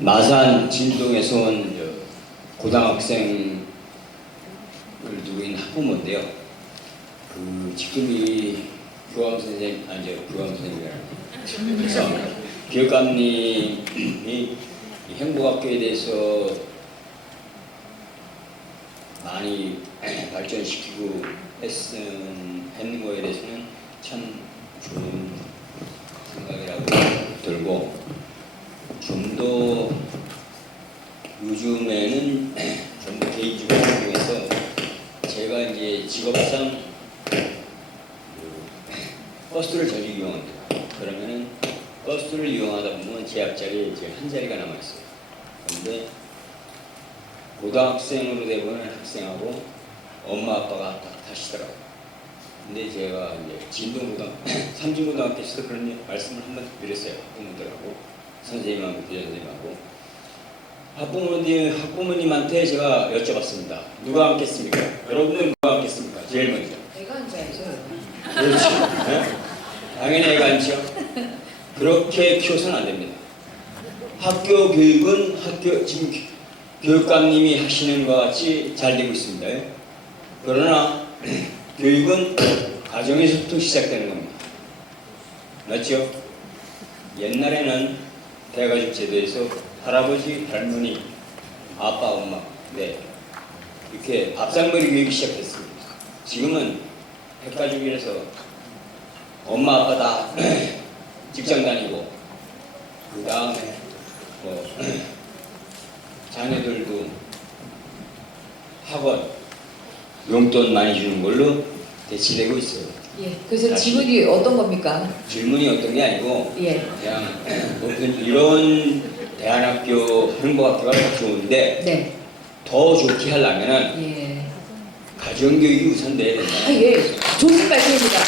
마산 진동에서 온 고등학생을 두고 있는 학부모인데요. 지금이 교감 선생님이라고 그래서 교육감님이 행복학교에 대해서 많이 발전시키고 했는 거에 대해서는 참 좋은 생각이라고 들고 좀 더 요즘에는 좀 더 개인적으로 활동해서 제가 이제 직업상 버스를 자주 이용합니다. 그러면은 버스를 이용하다 보면 제 앞자리에 이제 한 자리가 남아 있어요. 그런데 고등학생으로 되보는 학생하고 엄마 아빠가 다 타시더라고요. 근데 제가 이제 삼진고등학교에서 그런 말씀을 한번 드렸어요. 학부모들하고 선생님하고 교장선생님하고 학부모님한테 제가 여쭤봤습니다. 누가 앉겠습니까? 여러분은 누가 앉겠습니까? 제일 먼저. 내가 앉아야죠. 그렇죠. 네? 당연히 애가 앉죠. 그렇게 키워서는 안 됩니다. 학교 교육은 지금 교육감님이 하시는 것 같이 잘 되고 있습니다. 그러나 교육은 가정에서부터 시작되는 겁니다. 맞죠? 옛날에는 대가족 제도에서 할아버지, 할머니, 아빠, 엄마, 이렇게 밥상머리 교육이 시작됐습니다. 지금은 핵가족이라서 엄마, 아빠 다 직장 다니고 그 다음에 자녀들도 학원, 용돈 많이 주는 걸로 대치되고 있어요. 예, 그래서 질문이 어떤 겁니까? 질문이 어떤 게 아니고 예. 그냥 이런 대안학교, 행복학교가 좋은데 더 좋게 하려면은 가정교육이 우선돼야 된다. 예, 좋은 말씀입니다.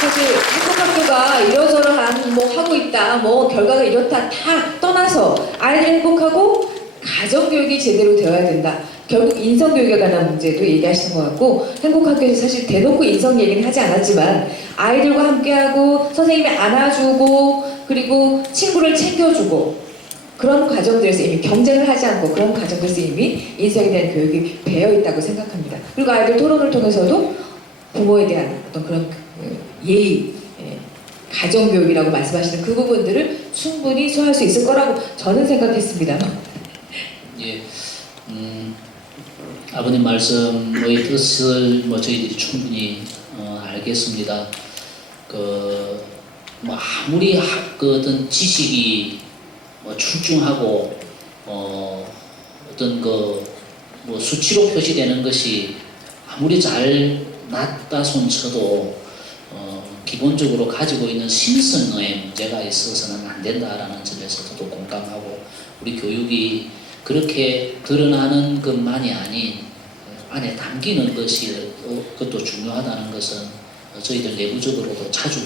사실 행복학교가 이러저러한 하고 있다, 결과가 이렇다 다 떠나서 아이들 행복하고 가정교육이 제대로 되어야 된다. 결국 인성교육에 관한 문제도 얘기하시는 것 같고 행복학교에서 사실 대놓고 인성 얘기는 하지 않았지만 아이들과 함께하고 선생님이 안아주고 그리고 친구를 챙겨주고 그런 과정들에서 이미 경쟁을 하지 않고 그런 과정들에서 이미 인성에 대한 교육이 배어 있다고 생각합니다. 그리고 아이들 토론을 통해서도 부모에 대한 어떤 그런 예의, 가정교육이라고 말씀하시는 그 부분들을 충분히 소화할 수 있을 거라고 저는 생각했습니다. 예, 아버님 말씀의 뜻을 저희들이 충분히 알겠습니다. 아무리 어떤 지식이 출중하고 어떤 수치로 표시되는 것이 아무리 잘 낮다 손쳐도 기본적으로 가지고 있는 심성의 문제가 있어서는 안 된다라는 점에서 저도 공감하고 우리 교육이 그렇게 드러나는 것만이 아닌 안에 담기는 것이 그것도 중요하다는 것은 저희들 내부적으로도 자주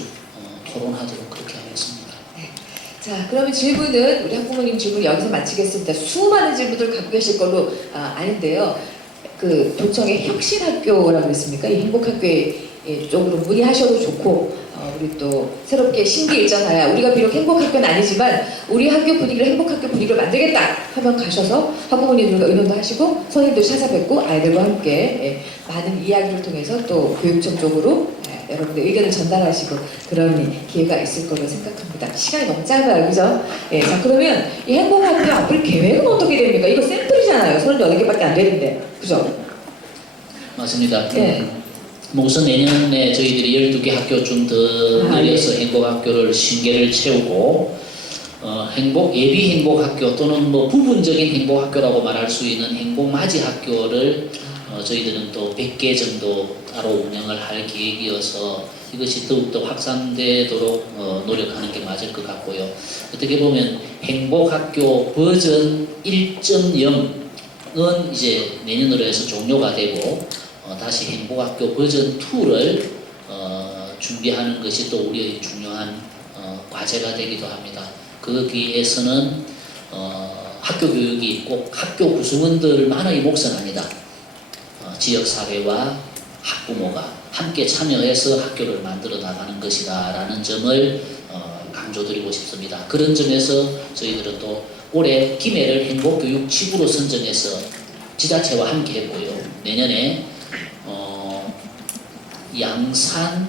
토론하도록 그렇게 하겠습니다. 자, 그러면 질문은 우리 학부모님 질문 여기서 마치겠습니다. 수많은 질문들 갖고 계실 걸로 아는데요. 도청의 혁신학교라고 했습니까? 이 행복학교에 쪽으로 문의하셔도 좋고 우리 또 새롭게 신기일전하여 우리가 비록 행복학교는 아니지만 우리 학교 분위기를 행복학교 분위기를 만들겠다 하면 가셔서 학부모님들과 의논도 하시고 선생님들 찾아뵙고 아이들과 함께 많은 이야기를 통해서 또 교육청 쪽으로 여러분들 의견을 전달하시고 그런 기회가 있을 거로 생각합니다. 시간이 너무 짧아요, 그죠? 자, 그러면 이 행복학교 앞으로 계획은 어떻게 됩니까? 이거 샘플이잖아요. 38개밖에 안 되는데, 그죠? 맞습니다. 뭐 우선 내년에 저희들이 12개 학교 좀 더 늘려서 행복학교를 신개를 채우고 예비 행복학교 또는 뭐 부분적인 행복학교라고 말할 수 있는 행복맞이 학교를 저희들은 또 100개 정도 따로 운영을 할 계획이어서 이것이 더욱더 확산되도록 노력하는 게 맞을 것 같고요. 어떻게 보면 행복학교 버전 1.0은 이제 내년으로 해서 종료가 되고 다시 행복학교 버전 2를 준비하는 것이 또 우리의 중요한 과제가 되기도 합니다. 거기에서는 학교 교육이 꼭 학교 구성원들만의 몫은 아니다. 지역사회와 학부모가 함께 참여해서 학교를 만들어 나가는 것이다 라는 점을 강조드리고 싶습니다. 그런 점에서 저희들은 또 올해 김해를 행복교육지구로 선정해서 지자체와 함께 했고요. 내년에 양산,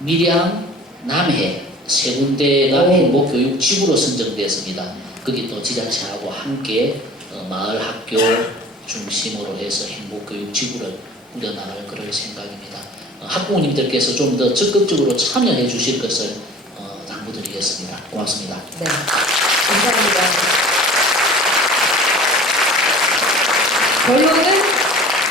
밀양, 남해 세 군데가 행복교육지구로 선정됐습니다. 거기 또 지자체하고 함께 마을 학교 중심으로 해서 행복교육지구를 꾸려나갈 그럴 생각입니다. 학부모님들께서 좀 더 적극적으로 참여해 주실 것을 당부드리겠습니다. 고맙습니다. 네, 감사합니다. 결론은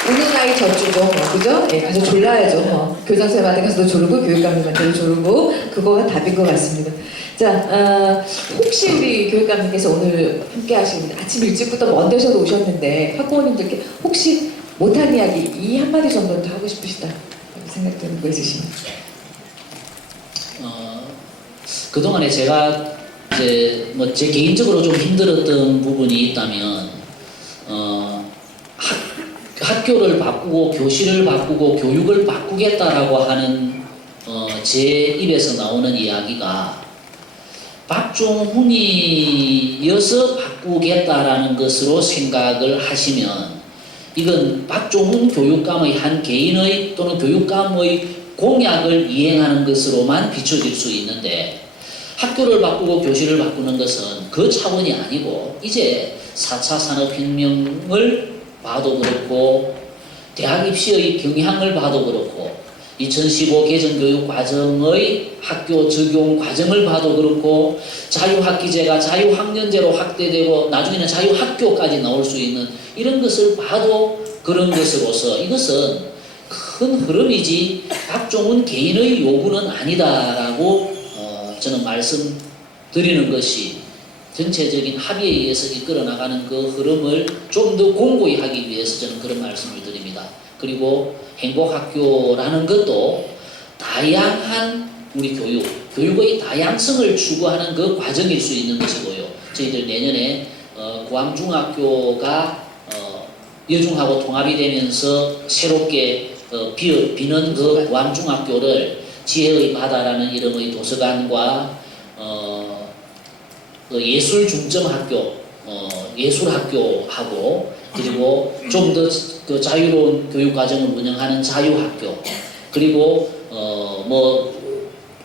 우는 아이 젖주고, 그죠? 가서 졸라야죠. 교장선생님한테 가서도 조르고, 교육감님한테도 조르고, 그거가 답인 것 같습니다. 자, 혹시 우리 교육감님께서 오늘 함께 하시는 아침 일찍부터 먼 데서도 오셨는데 학부모님들께 혹시 못한 이야기 이 한마디 정도는 더 하고 싶으시다 생각되는 거 있으시면? 그동안에 제가 이제 뭐 제 개인적으로 좀 힘들었던 부분이 있다면 학교를 바꾸고 교실을 바꾸고 교육을 바꾸겠다라고 하는 제 입에서 나오는 이야기가 박종훈이어서 바꾸겠다라는 것으로 생각을 하시면 이건 박종훈 교육감의 한 개인의 또는 교육감의 공약을 이행하는 것으로만 비춰질 수 있는데 학교를 바꾸고 교실을 바꾸는 것은 그 차원이 아니고 이제 4차 산업혁명을 봐도 그렇고 대학 입시의 경향을 봐도 그렇고 2015 개정교육과정의 학교 적용 과정을 봐도 그렇고 자유학기제가 자유학년제로 확대되고 나중에는 자유학교까지 나올 수 있는 이런 것을 봐도 그런 것으로서 이것은 큰 흐름이지 박종훈 개인의 요구는 아니다라고 저는 말씀드리는 것이 전체적인 합의에 의해서 이끌어 나가는 그 흐름을 좀 더 공고히 하기 위해서 저는 그런 말씀을 드립니다. 그리고 행복학교라는 것도 다양한 우리 교육의 다양성을 추구하는 그 과정일 수 있는 것이고요. 저희들 내년에 구암중학교가 여중하고 통합이 되면서 새롭게 비는 그 구암중학교를 지혜의 바다라는 이름의 도서관과 예술중점학교, 예술학교하고 그리고 좀 더 그 자유로운 교육과정을 운영하는 자유학교 그리고 뭐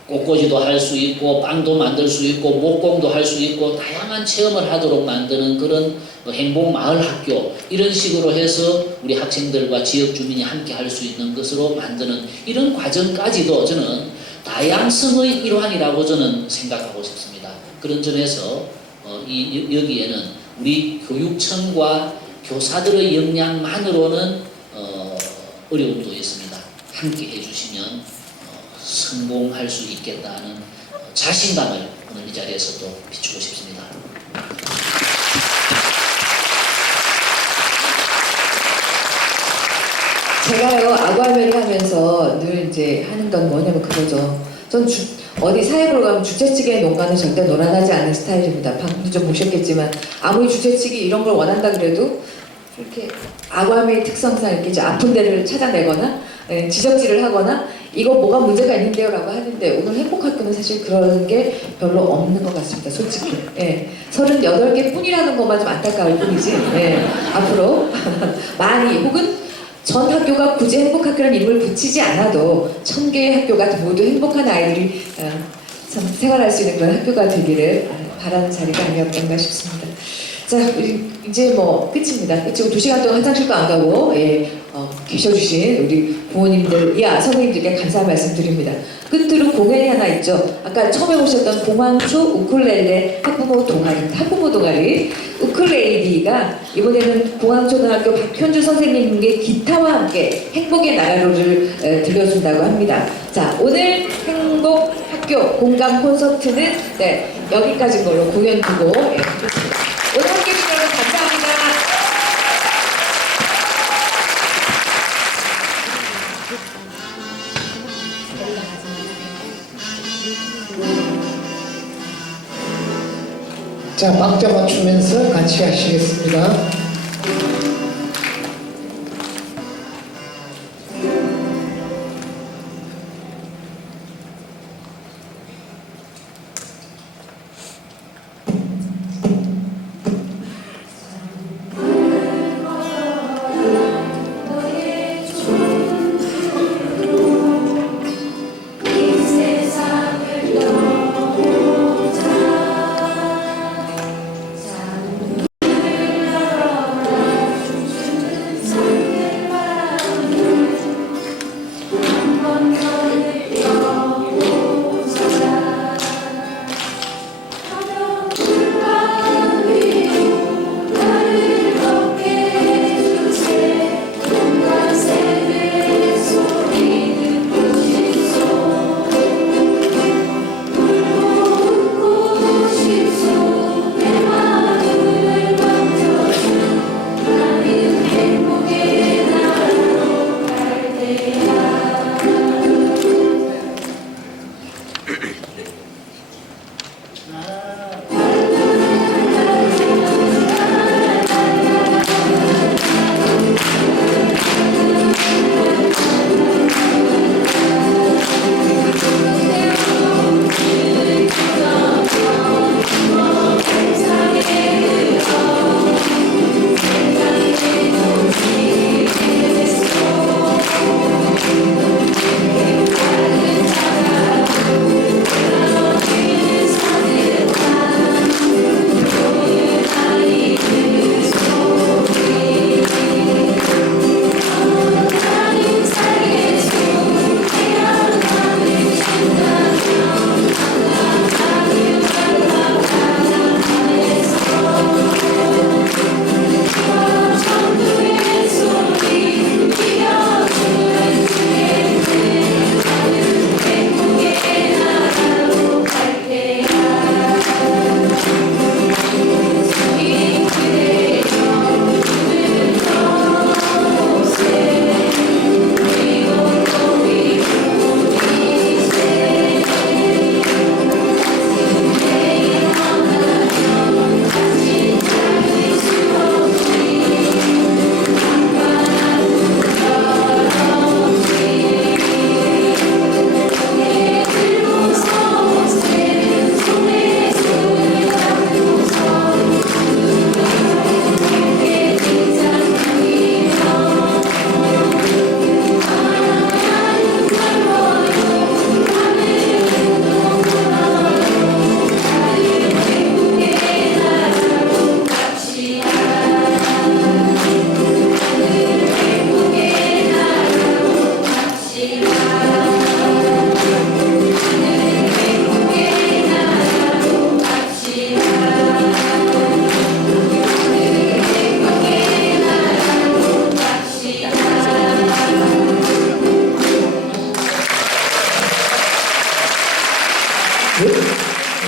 꽃꽂이도 할 수 있고 빵도 만들 수 있고 목공도 할 수 있고 다양한 체험을 하도록 만드는 그런 행복마을학교 이런 식으로 해서 우리 학생들과 지역 주민이 함께 할 수 있는 것으로 만드는 이런 과정까지도 저는 다양성의 일환이라고 저는 생각하고 싶습니다. 그런 점에서 여기에는 우리 교육청과 교사들의 역량만으로는 어려움도 있습니다. 함께 해주시면 성공할 수 있겠다는 자신감을 오늘 이 자리에서 또 비추고 싶습니다. 제가요 아구아메리 하면서 늘 이제 하는 건 뭐냐면 그거죠. 전 어디 사회 보러 가면 주최측의 농가는 절대 노란하지 않는 스타일입니다. 방금도 좀 보셨겠지만 아무리 주최측이 이런 걸 원한다 그래도 이렇게 아구아메리 특성상 이렇게 이제 아픈 데를 찾아내거나 지적질을 하거나 이거 뭐가 문제가 있는데요 라고 하는데 오늘 행복학교는 사실 그런 게 별로 없는 것 같습니다. 솔직히. 예. 38개 뿐이라는 것만 좀 안타까울 뿐이지. 예. 앞으로 많이 혹은 전 학교가 굳이 행복학교라는 이름을 붙이지 않아도 1000개의 학교가 모두 행복한 아이들이 참 생활할 수 있는 그런 학교가 되기를 바라는 자리가 아니었던가 싶습니다. 자, 이제 뭐 끝입니다. 끝이고 2시간 동안 화장실도 안 가고 계셔주신 우리 부모님들, 선생님들께 감사한 말씀 드립니다. 끝으로 공연이 하나 있죠. 아까 처음에 오셨던 공항초 우쿨렐레 학부모 동아리 우쿨레이디가 이번에는 공항초등학교 박현주 선생님의 기타와 함께 행복의 나라로를 들려준다고 합니다. 자, 오늘 행복학교 공감 콘서트는 여기까지인 걸로 공연 두고 하겠습니다. 오늘 함께 해주신 여러분 감사합니다. 자, 박자 맞추면서 같이 하시겠습니다.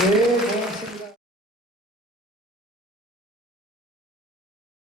네, 고맙습니다.